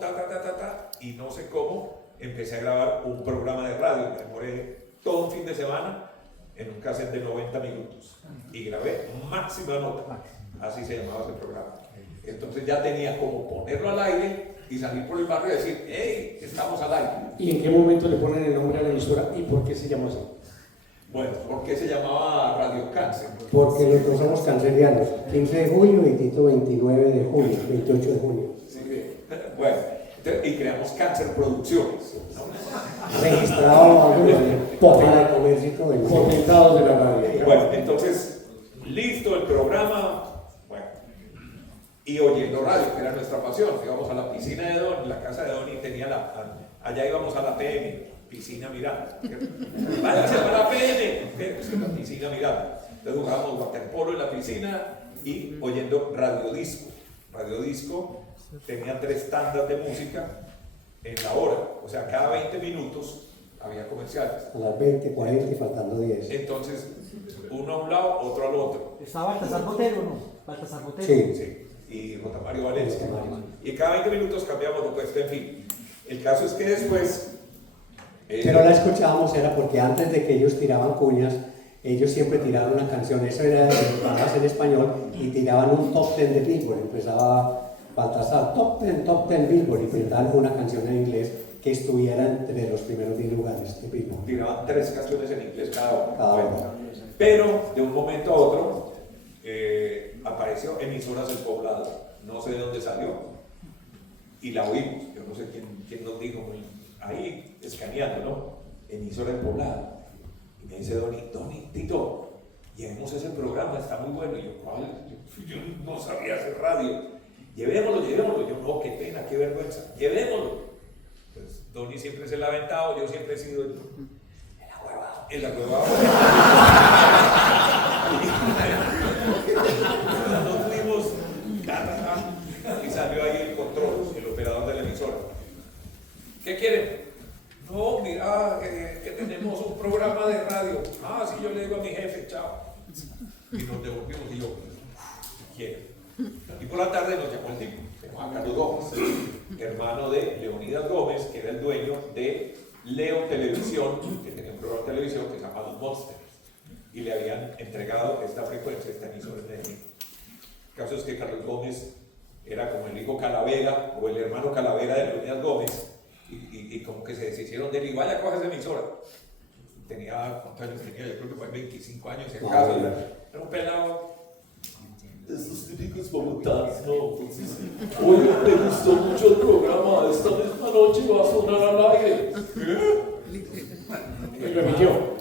y no sé cómo, empecé a grabar un programa de radio. Me demoré todo un fin de semana en un cassette de 90 minutos y grabé Máxima Nota, así se llamaba ese programa. Entonces ya tenía como ponerlo al aire y salir por el barrio y decir, hey, estamos al aire. ¿Y en qué momento le ponen el nombre a la emisora y por qué se llama así? Bueno, ¿por qué se llamaba Radio Cáncer? Porque nosotros somos cancerianos. 15 de junio y Tito 29 de junio, 28 de junio. Sí, bueno, y creamos Cáncer Producciones, ¿no? Registrado para el comercio y todo el mundo. Fomentados de la radio. Bueno, entonces, listo el programa, bueno, y oyendo radio, que era nuestra pasión. Íbamos a la piscina de Don, la casa de Don, y tenía allá íbamos a la PM, piscina Miranda. Váyanse para la PM, la piscina Miranda. Entonces jugábamos waterpolo en la piscina y oyendo radiodisco. Radiodisco tenía 3 tandas de música en la hora, o sea, cada 20 minutos había comerciales. A las 20, 40 y faltando 10. Entonces, uno a un lado, otro al otro. ¿Estaba Baltasar Botero, no? Baltasar Botero. Sí. Sí, y J. Mario Valencia. Y cada 20 minutos cambiamos pues, en fin. El caso es que después... Pero la escuchábamos era porque antes de que ellos tiraban cuñas, ellos siempre tiraban una canción, eso era de palabras en español, y tiraban un top 10 de Billboard. Empezaba Baltasar, top 10 Billboard, y presentaban una canción en inglés que estuviera entre los primeros 10 lugares de Billboard. Tiraban 3 canciones en inglés cada una. Cada bueno, una. pero de un momento a otro apareció Emisoras del Poblado. No sé de dónde salió. Y la oímos. Yo no sé quién nos dijo ahí, escaneando, ¿no? Emisora del Poblado. Y me dice Doni, Tito, llevemos ese programa, está muy bueno. Y yo, ¿cuál? Yo no sabía hacer radio. Llevémoslo. Yo, no, qué pena, qué vergüenza. Llevémoslo. Pues Doni siempre se la ha aventado, yo siempre he sido el ahuevado. Nos fuimos, y salió ahí el control, el operador de la emisora. ¿Qué quieren? No, mira, que tenemos un programa de radio. Ah, sí, yo le digo a mi jefe, chao. Y nos devolvimos y yo, ¿quién? Y por la tarde nos llamó el tipo, se llamaba Carlos Gómez, hermano de Leonidas Gómez, que era el dueño de Leo Televisión, que tenía un programa de televisión que se llama Los Monsters, y le habían entregado esta frecuencia, esta emisora en Medellín. El caso es que Carlos Gómez era como el hijo Calavera, o el hermano Calavera de Leonidas Gómez, y como que se deshicieron de él, y vaya, coja esa emisora. Tenía, ¿cuántos años tenía? Yo creo que fue 25 años, en caso, era un pelado. Esos típicos bogotanos, ¿no? Entonces, oye, me gustó mucho el programa, esta misma noche va a sonar al aire. Y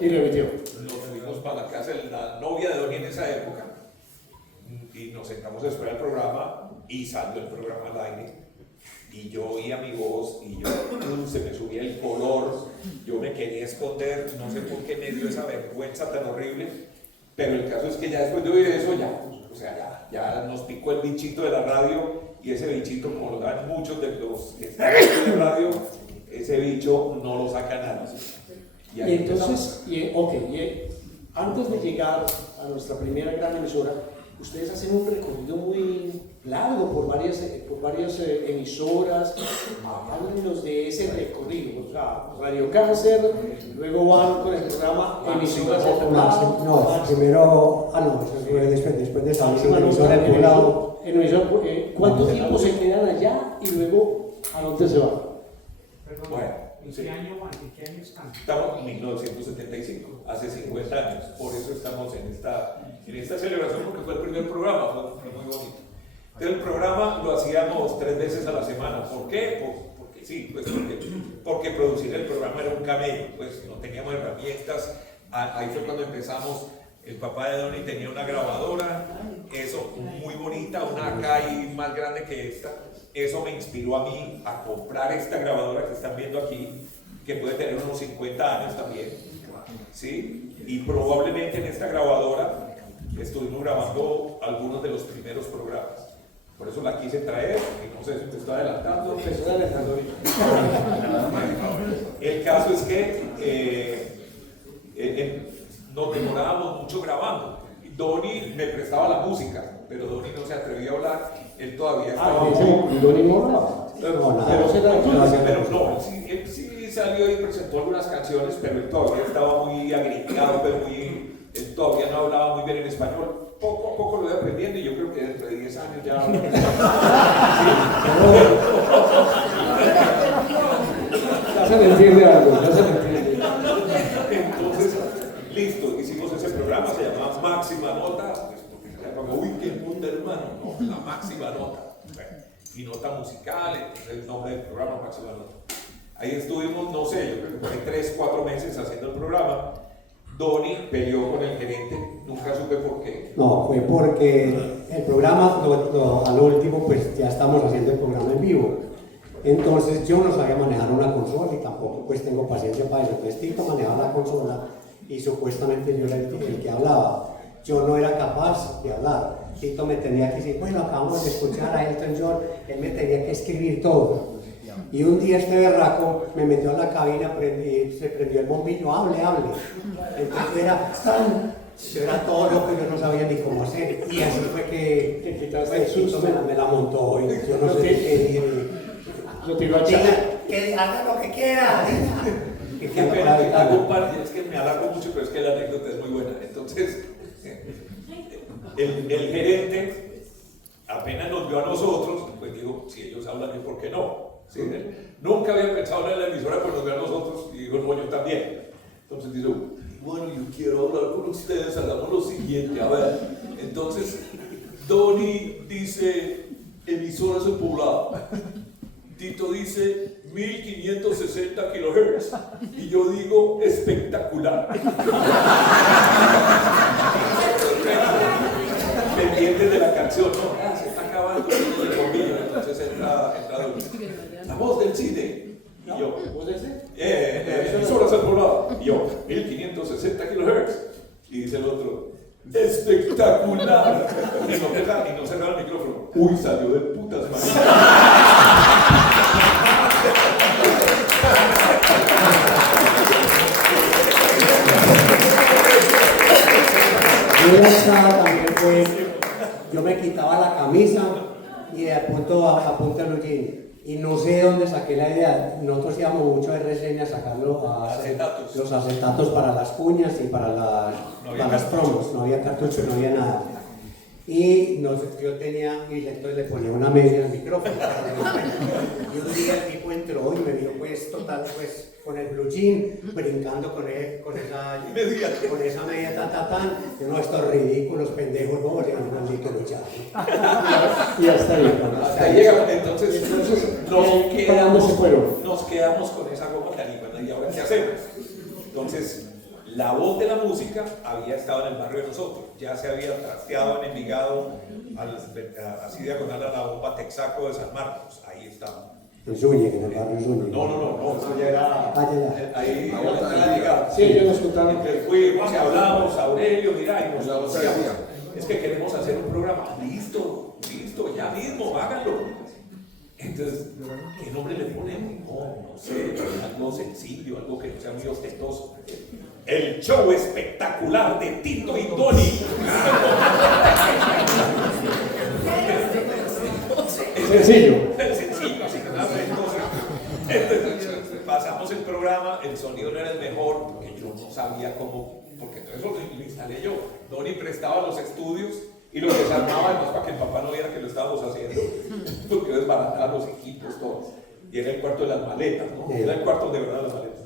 repitió. Nos fuimos para la casa de la novia de Doni en esa época y nos sentamos a esperar el programa y salió el programa al aire. Y yo oía mi voz y yo se me subía el color, yo me quería esconder, no sé por qué me dio esa vergüenza tan horrible, pero el caso es que ya después de oír eso ya nos picó el bichito de la radio, y ese bichito, como lo dan muchos de los que están en la radio, ese bicho no lo saca nadie. Y entonces, antes de llegar a nuestra primera gran emisora, ustedes hacen un recorrido muy largo por varias emisoras. Háblenos de ese recorrido. O sea, Radio Cáncer, luego van con el programa Emisoras del Poblado. No, primero, después de esa emisora del Poblado. ¿Cuánto tiempo se quedan allá y luego a dónde se van? Bueno, ¿En qué año están? Estamos en 1975, hace 50 años, por eso estamos en esta celebración, porque fue el primer programa, fue muy bonito. Entonces el programa lo hacíamos 3 veces a la semana. ¿Por qué? Porque sí, pues porque producir el programa era un camello, pues no teníamos herramientas. Ahí fue cuando empezamos. El papá de Doni tenía una grabadora, eso, muy bonita, una Akai más grande que esta. Eso me inspiró a mí a comprar esta grabadora que están viendo aquí, que puede tener unos 50 años también, ¿sí? Y probablemente en esta grabadora estuvimos grabando algunos de los primeros programas. Por eso la quise traer, y no sé si te estoy adelantando. El caso es que nos demorábamos mucho grabando. Doni me prestaba la música, pero Doni no se atrevía a hablar. Él todavía estaba Doni no. Pero no, él sí salió y presentó algunas canciones, pero él todavía estaba muy agringado, él todavía no hablaba muy bien en español. Poco a poco lo voy aprendiendo, y yo creo que dentro de 10 años ya... Ya se le entiende algo, ya se le entiende. Entonces, listo, la máxima nota. Bueno, y nota musical, entonces el nombre del programa, máxima nota. Ahí estuvimos, no sé, yo creo que por ahí 3, 4 meses haciendo el programa. Donny peleó con el gerente, nunca supe por qué. No, fue porque el programa, al último, pues ya estamos haciendo el programa en vivo. Entonces yo no sabía manejar una consola y tampoco pues tengo paciencia para eso. Entonces Tito manejaba la consola y supuestamente yo era el que hablaba. Yo no era capaz de hablar. Tito me tenía que decir, bueno, acabamos de escuchar a Elton John, él me tenía que escribir todo. Y un día este berraco me metió a la cabina, se prendió el bombillo, hable. Entonces era todo lo que yo no sabía ni cómo hacer. Y así fue que Tito me la montó. Y yo no sé qué dije. Lo tiró a echar. Que haga lo que quiera. Es que me alargo mucho, pero es que la anécdota es muy buena. Entonces, el gerente apenas nos vio a nosotros, pues dijo, si ellos hablan, ¿por qué no? ¿Sí? Nunca había pensado en la emisora, pues nos ve a nosotros y digo, no, yo también. Entonces dice, bueno, yo quiero hablar con ustedes, hagamos lo siguiente, a ver. Entonces, Donny dice, emisoras en Poblado. Tito dice, 1560 kHz. Y yo digo, espectacular. Pendientes de la canción, ¿no? Se está acabando el bombillo, entonces entra Donny. La voz del cine. Y yo, ¿voz del cine? Emisoras en Poblado. Y yo, 1560 kHz. Y dice el otro, espectacular. Y no cerraba el micrófono. Uy, salió de putas maneras. También fue, yo me quitaba la camisa y de punto el blue jean. Y no sé de dónde saqué la idea. Nosotros íbamos mucho de reseñas sacando los acetatos para las cuñas y para las promos. No había cartucho, no había nada. Y yo tenía, y entonces le ponía una media al micrófono. Y un día el tipo entró y me vio pues total, pues con el blue jean, brincando con esa media tan. Yo no, estos ridículos, pendejos, no, le digo, maldito luchado. Y hasta ahí. Hasta ahí llegamos, entonces nos quedamos con esa goma caníbal. ¿Y ahora qué hacemos? Entonces, la voz de la música había estado en el barrio de nosotros, ya se había trasteado en Envigado, así diagonal a la bomba Texaco de San Marcos, ahí estaba. En Zúñiga, en el barrio Zúñiga. No, eso ya era ahí, Envigado. Sí, ellos nos contaron. Fuimos y hablamos, Aurelio, mira, y nos decíamos, es que queremos hacer un programa, listo, ya mismo, háganlo. Entonces, ¿qué nombre le ponemos? No sé, algo sencillo, algo que no sea muy ostentoso. El show espectacular de Tito y Donny. Sencillo, así que nada frescoso. Entonces, pasamos el programa, el sonido no era el mejor, porque yo no sabía cómo, porque todo eso lo instalé yo. Donny prestaba los estudios y los desarmaba además para que el papá no viera que lo estábamos haciendo, porque yo desbarataba los equipos, todos. Y era el cuarto de las maletas, ¿no? Era el cuarto de verdad de las maletas.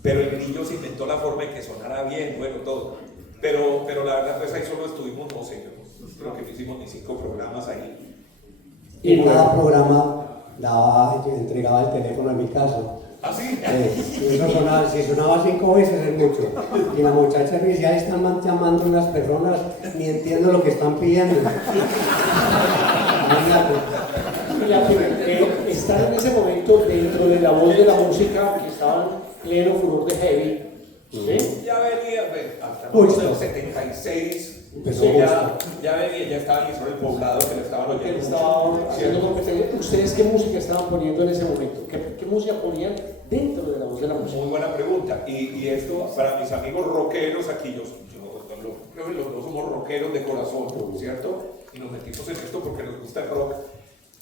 Pero el niño se inventó la forma de que sonara bien, bueno, todo. Pero la verdad, pues ahí solo estuvimos, no sé, yo creo que no hicimos ni 5 programas ahí. Y cada programa entregaba el teléfono en mi casa. ¿Ah, sí? Si sonaba 5 veces es mucho. Y la muchacha me decía, están llamando unas personas, ni entiendo lo que están pidiendo. Estar en ese momento dentro de la voz de la música, que estaba en pleno furor de heavy. ¿Sí? Ya venía, hasta el 76. Ya venía, ya estaba en el Poblado que le estaban oyendo. Estaba haciendo competencia. ¿Ustedes qué música estaban poniendo en ese momento? ¿Qué música ponían dentro de la voz de la música? Muy buena pregunta. Y esto, para mis amigos rockeros aquí, yo creo que los dos somos rockeros de corazón, ¿cierto? Y nos metimos en esto porque nos gusta el rock.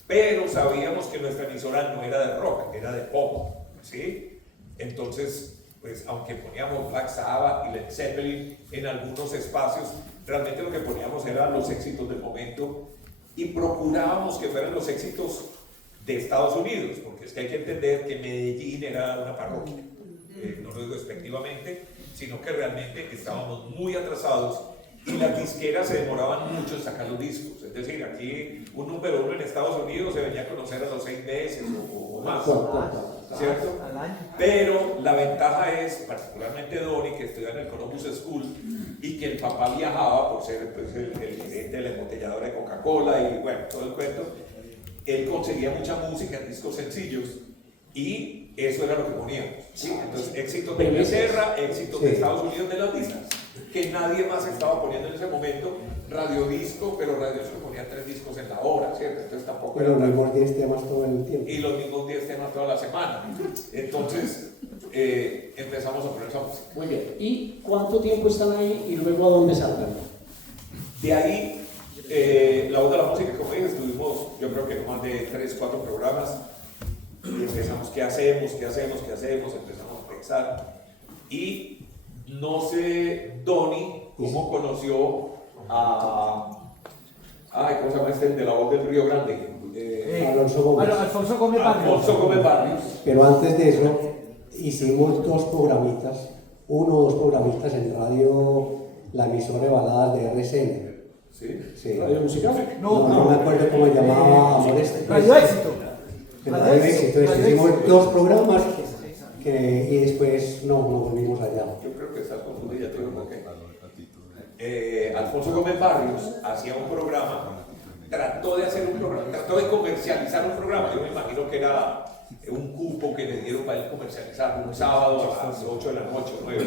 Pero sabíamos que nuestra emisora no era de rock, era de pop, ¿sí? Entonces, pues aunque poníamos Black Sabbath y Led Zeppelin en algunos espacios, realmente lo que poníamos eran los éxitos del momento y procurábamos que fueran los éxitos de Estados Unidos, porque es que hay que entender que Medellín era una parroquia, no lo digo despectivamente, sino que realmente estábamos muy atrasados y las disqueras se demoraban mucho en sacar los discos. Es decir, aquí un número 1 en Estados Unidos se venía a conocer a los 6 meses o más, ¿cierto? Pero la ventaja es, particularmente Donny, que estudia en el Columbus School y que el papá viajaba por ser pues, el gerente de la embotelladora de Coca-Cola y bueno, todo el cuento. Él conseguía mucha música en discos sencillos y eso era lo que poníamos, ¿sí? Entonces, éxitos de Inglaterra, éxitos de Estados Unidos de las listas, que nadie más estaba poniendo en ese momento, radiodisco, pero radiodisco ponía 3 discos en la hora, ¿cierto? Entonces tampoco pero los mismos 10 temas todo el tiempo. Y los mismos 10 temas toda la semana. Entonces, empezamos a poner esa música. Muy bien. ¿Y cuánto tiempo están ahí y luego a dónde saltan? De ahí, la Voz de la Música, como dije, estuvimos, yo creo que no más de 3, 4 programas. Y empezamos, ¿qué hacemos? Empezamos a pensar. Y no sé, Donny, cómo conoció a... Ay, ¿cómo se llama este? De la Voz del Río Grande. Alfonso Gómez. Alfonso Gómez Barrios. Alfonso Gómez Barrios. Pero antes de eso, hicimos 2 programitas, 1 o 2 programitas en radio, la emisora de baladas de RCN. ¿Sí? ¿Radio musical? No me acuerdo cómo se llamaba. Radio Éxito. Radio Éxito. Entonces hicimos 2 programas y después no volvimos allá. Yo creo que estás confundida, te digo por qué. Alfonso Gómez Barrios hacía un programa, trató de comercializar un programa. Yo me imagino que era un cupo que le dieron para él comercializar un sábado a las 8 de la noche, 9.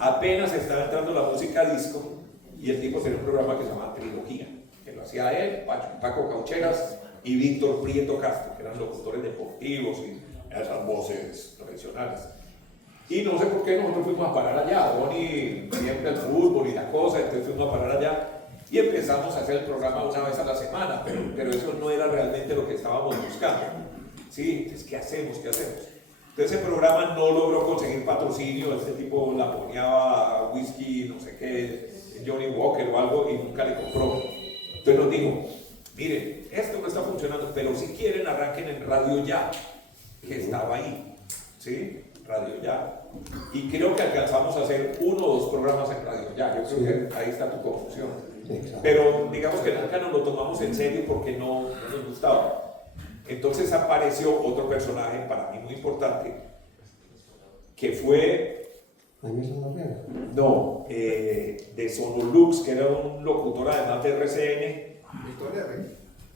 Apenas estaba entrando la música disco y el tipo tenía un programa que se llamaba Trilogía, que lo hacía él, Paco Caucheras y Víctor Prieto Castro, que eran locutores deportivos y esas voces tradicionales. Y no sé por qué nosotros fuimos a parar allá. Donny siempre el fútbol y la cosa, entonces fuimos a parar allá y empezamos a hacer el programa una vez a la semana, pero eso no era realmente lo que estábamos buscando. Sí, entonces, ¿qué hacemos? Entonces ese programa no logró conseguir patrocinio, este tipo la ponía whisky, no sé qué, Johnny Walker o algo y nunca le compró. Entonces nos dijo, miren, esto no está funcionando, pero si quieren arranquen en Radio Ya, que estaba ahí, ¿sí? Radio Ya. Y creo que alcanzamos a hacer 1 o 2 programas en Radio Ya. Yo creo que ahí está tu confusión. Pero digamos que nunca nos lo tomamos en serio porque no nos gustaba. Entonces apareció otro personaje para mí muy importante que fue de Sonolux, que era un locutor además de RCN.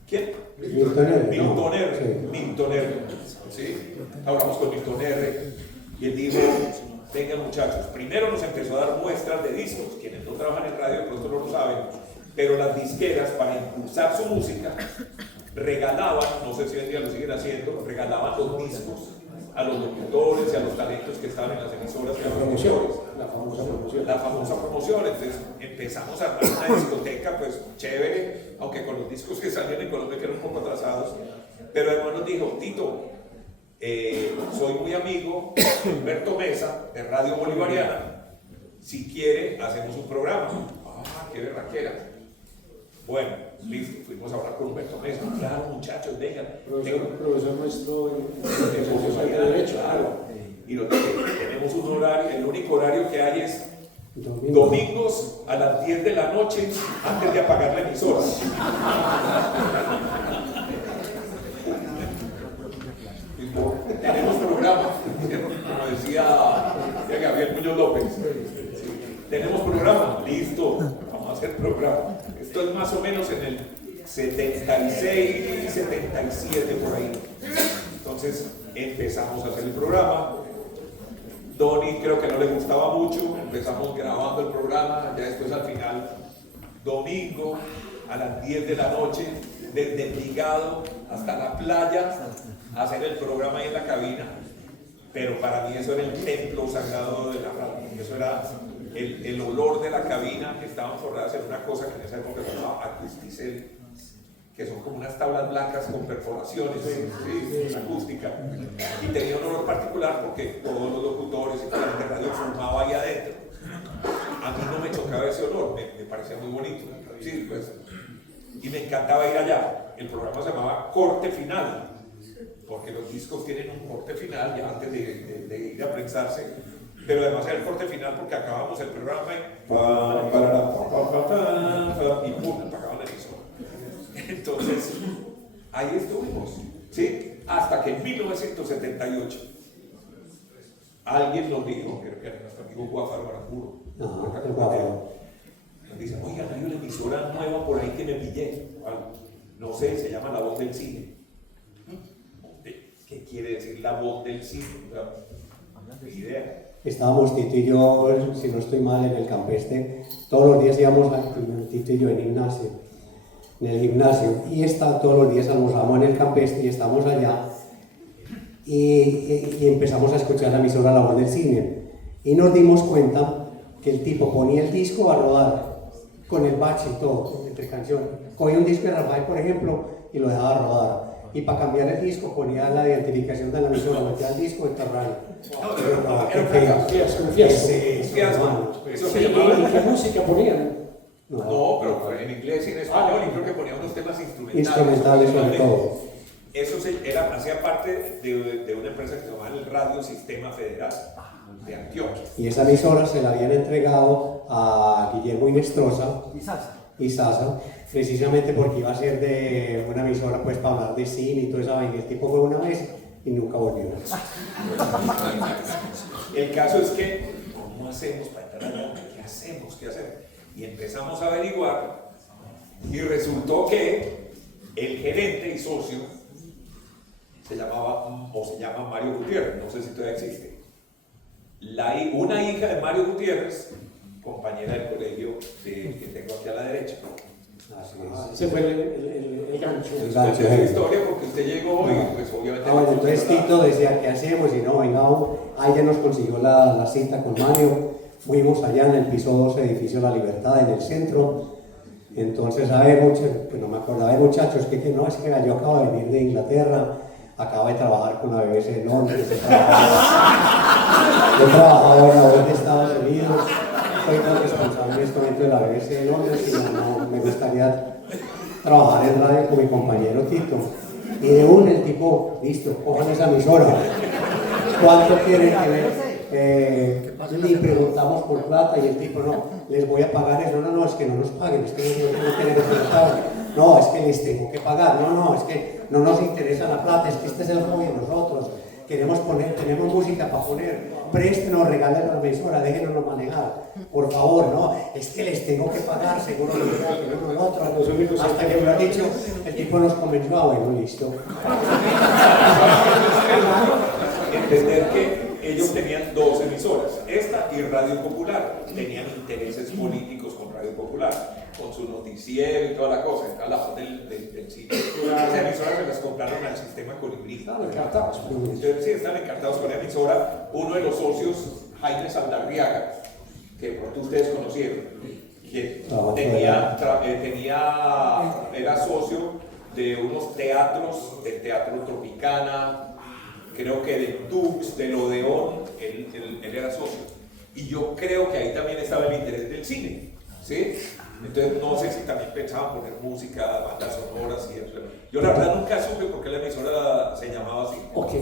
¿Quién? Milton R. ¿Sí? Hablamos con Milton R. Y él dijo, vengan muchachos, primero nos empezó a dar muestras de discos. Quienes no trabajan en radio pronto no lo saben, pero las disqueras para impulsar su música regalaban, no sé si hoy en día lo siguen haciendo, regalaban los discos a los locutores y a los talentos que estaban en las emisoras y a los locutores. La famosa promoción. Entonces empezamos a armar una discoteca, pues chévere, aunque con los discos que salían en Colombia que eran un poco atrasados. Pero además nos dijo, Tito, soy muy amigo de Humberto Mesa, de Radio Bolivariana, si quiere hacemos un programa. Ah, qué berraquera. Bueno, listo, fuimos a hablar con Humberto Mesa. Claro, muchachos, vengan. Profesor nuestro de Derecho. Claro. Y nos dije, tenemos un horario, el único horario que hay es domingos a las 10 de la noche antes de apagar la emisora. Tenemos programa, como decía Gabriel Muñoz López. Tenemos programa, listo, vamos a hacer programa. Esto es más o menos en el 76, 77 por ahí. Entonces empezamos a hacer el programa. Donny creo que no le gustaba mucho, empezamos grabando el programa, ya después al final, domingo a las 10 de la noche, desde Envigado hasta la playa, a hacer el programa ahí en la cabina. Pero para mí eso era el templo sagrado de la radio, eso era el olor de la cabina, que estaban forradas en una cosa que en esa época se llamaba acusticel, que son como unas tablas blancas con perforaciones, sí, acústica, y tenía un olor particular porque todos los locutores y toda la gente de radio fumaba ahí adentro. A mí no me chocaba ese olor, me parecía muy bonito, sí, pues, y me encantaba ir allá. El programa se llamaba Corte Final, porque los discos tienen un corte final ya antes de ir a prensarse. pero además era el corte final porque acabamos el programa y pum, apagaban la emisora. Entonces, ahí estuvimos, ¿sí? Hasta que en 1978 alguien nos dijo, creo que era nuestro amigo Guafaro Aramburo, nos dice, oigan, hay una emisora nueva por ahí que me pillé, no sé, se llama La Voz del Cine. ¿Qué quiere decir La Voz del Cine? Ni idea. Estábamos Tito y yo, si no estoy mal, en el campestre. Todos los días íbamos a Tito y yo en el gimnasio. Y todos los días almorzamos en el campestre y estamos allá. Y empezamos a escuchar la emisora La Voz del Cine. Y nos dimos cuenta que el tipo ponía el disco a rodar, con el bache y todo, entre canciones. Cogía un disco de Rafael, por ejemplo, y lo dejaba rodar. Y para cambiar el disco ponía la identificación de la emisora, metía el disco de Terrano. ¿Y qué música ponían? No, pero en inglés y en español, y creo que ponía unos temas instrumentales. Instrumentales sobre todo. Eso hacía parte de una empresa que se llamaba el Radio Sistema Federal de Antioquia. Y esa emisora se la habían entregado a Guillermo Inestrosa y Sasa, precisamente porque iba a ser de una emisora pues para hablar de cine y toda esa vaina. El tipo fue una vez y nunca volvió. El caso es que, ¿cómo hacemos para entrar a la onda? ¿Qué hacemos? Y empezamos a averiguar y resultó que el gerente y socio se llama Mario Gutiérrez, no sé si todavía existe. Una hija de Mario Gutiérrez, compañera del colegio que tengo aquí a la derecha. Ese fue el gancho. Esa es la historia porque usted llegó y pues obviamente... Bueno, entonces Tito decía, ¿qué hacemos? Y no, venga, ahí ya nos consiguió la cita con Mario. Fuimos allá en el piso 2, edificio La Libertad, en el centro. Entonces, pues no me acordaba de muchachos, que no, es que yo acabo de venir de Inglaterra, acabo de trabajar con la BBC en Londres, he trabajado en la voz de Estados Unidos, soy tan responsable en este momento de la BBC en Londres y no me gustaría trabajar en radio con mi compañero Tito. Y de el tipo, listo, cojan esa emisora. ¿Cuánto quieren que le preguntamos por plata? Y el tipo, no, les voy a pagar eso. No, es que no nos paguen, es que no queremos que nos paguen. No, es que les tengo que pagar. No, es que no nos interesa la plata, es que este es el hobby de nosotros. Queremos tenemos música para poner, préstenos, regalen la emisora, déjenos manejar, por favor, no, es que les tengo que pagar, seguro lo que uno otro, hasta que me lo ha dicho, el tipo nos convenció, bueno, listo. Entender que ellos tenían dos emisoras, esta y Radio Popular, tenían intereses políticos con Radio Popular, con su noticiero y toda la cosa, era la voz del cine. Esas emisoras se las compraron al sistema Colibrí. Estaban encartados. Entonces, sí, están encartados con la emisora. Uno de los socios, Jaime Saldarriaga, que de pronto ustedes conocieron, que era socio de unos teatros, del Teatro Tropicana, creo que del Tux, del Odeón, él era socio. Y yo creo que ahí también estaba el interés del cine, ¿sí? Entonces no sé si también pensaban poner música, bandas sonoras y eso. Yo la verdad nunca supe por qué la emisora se llamaba así. Okay.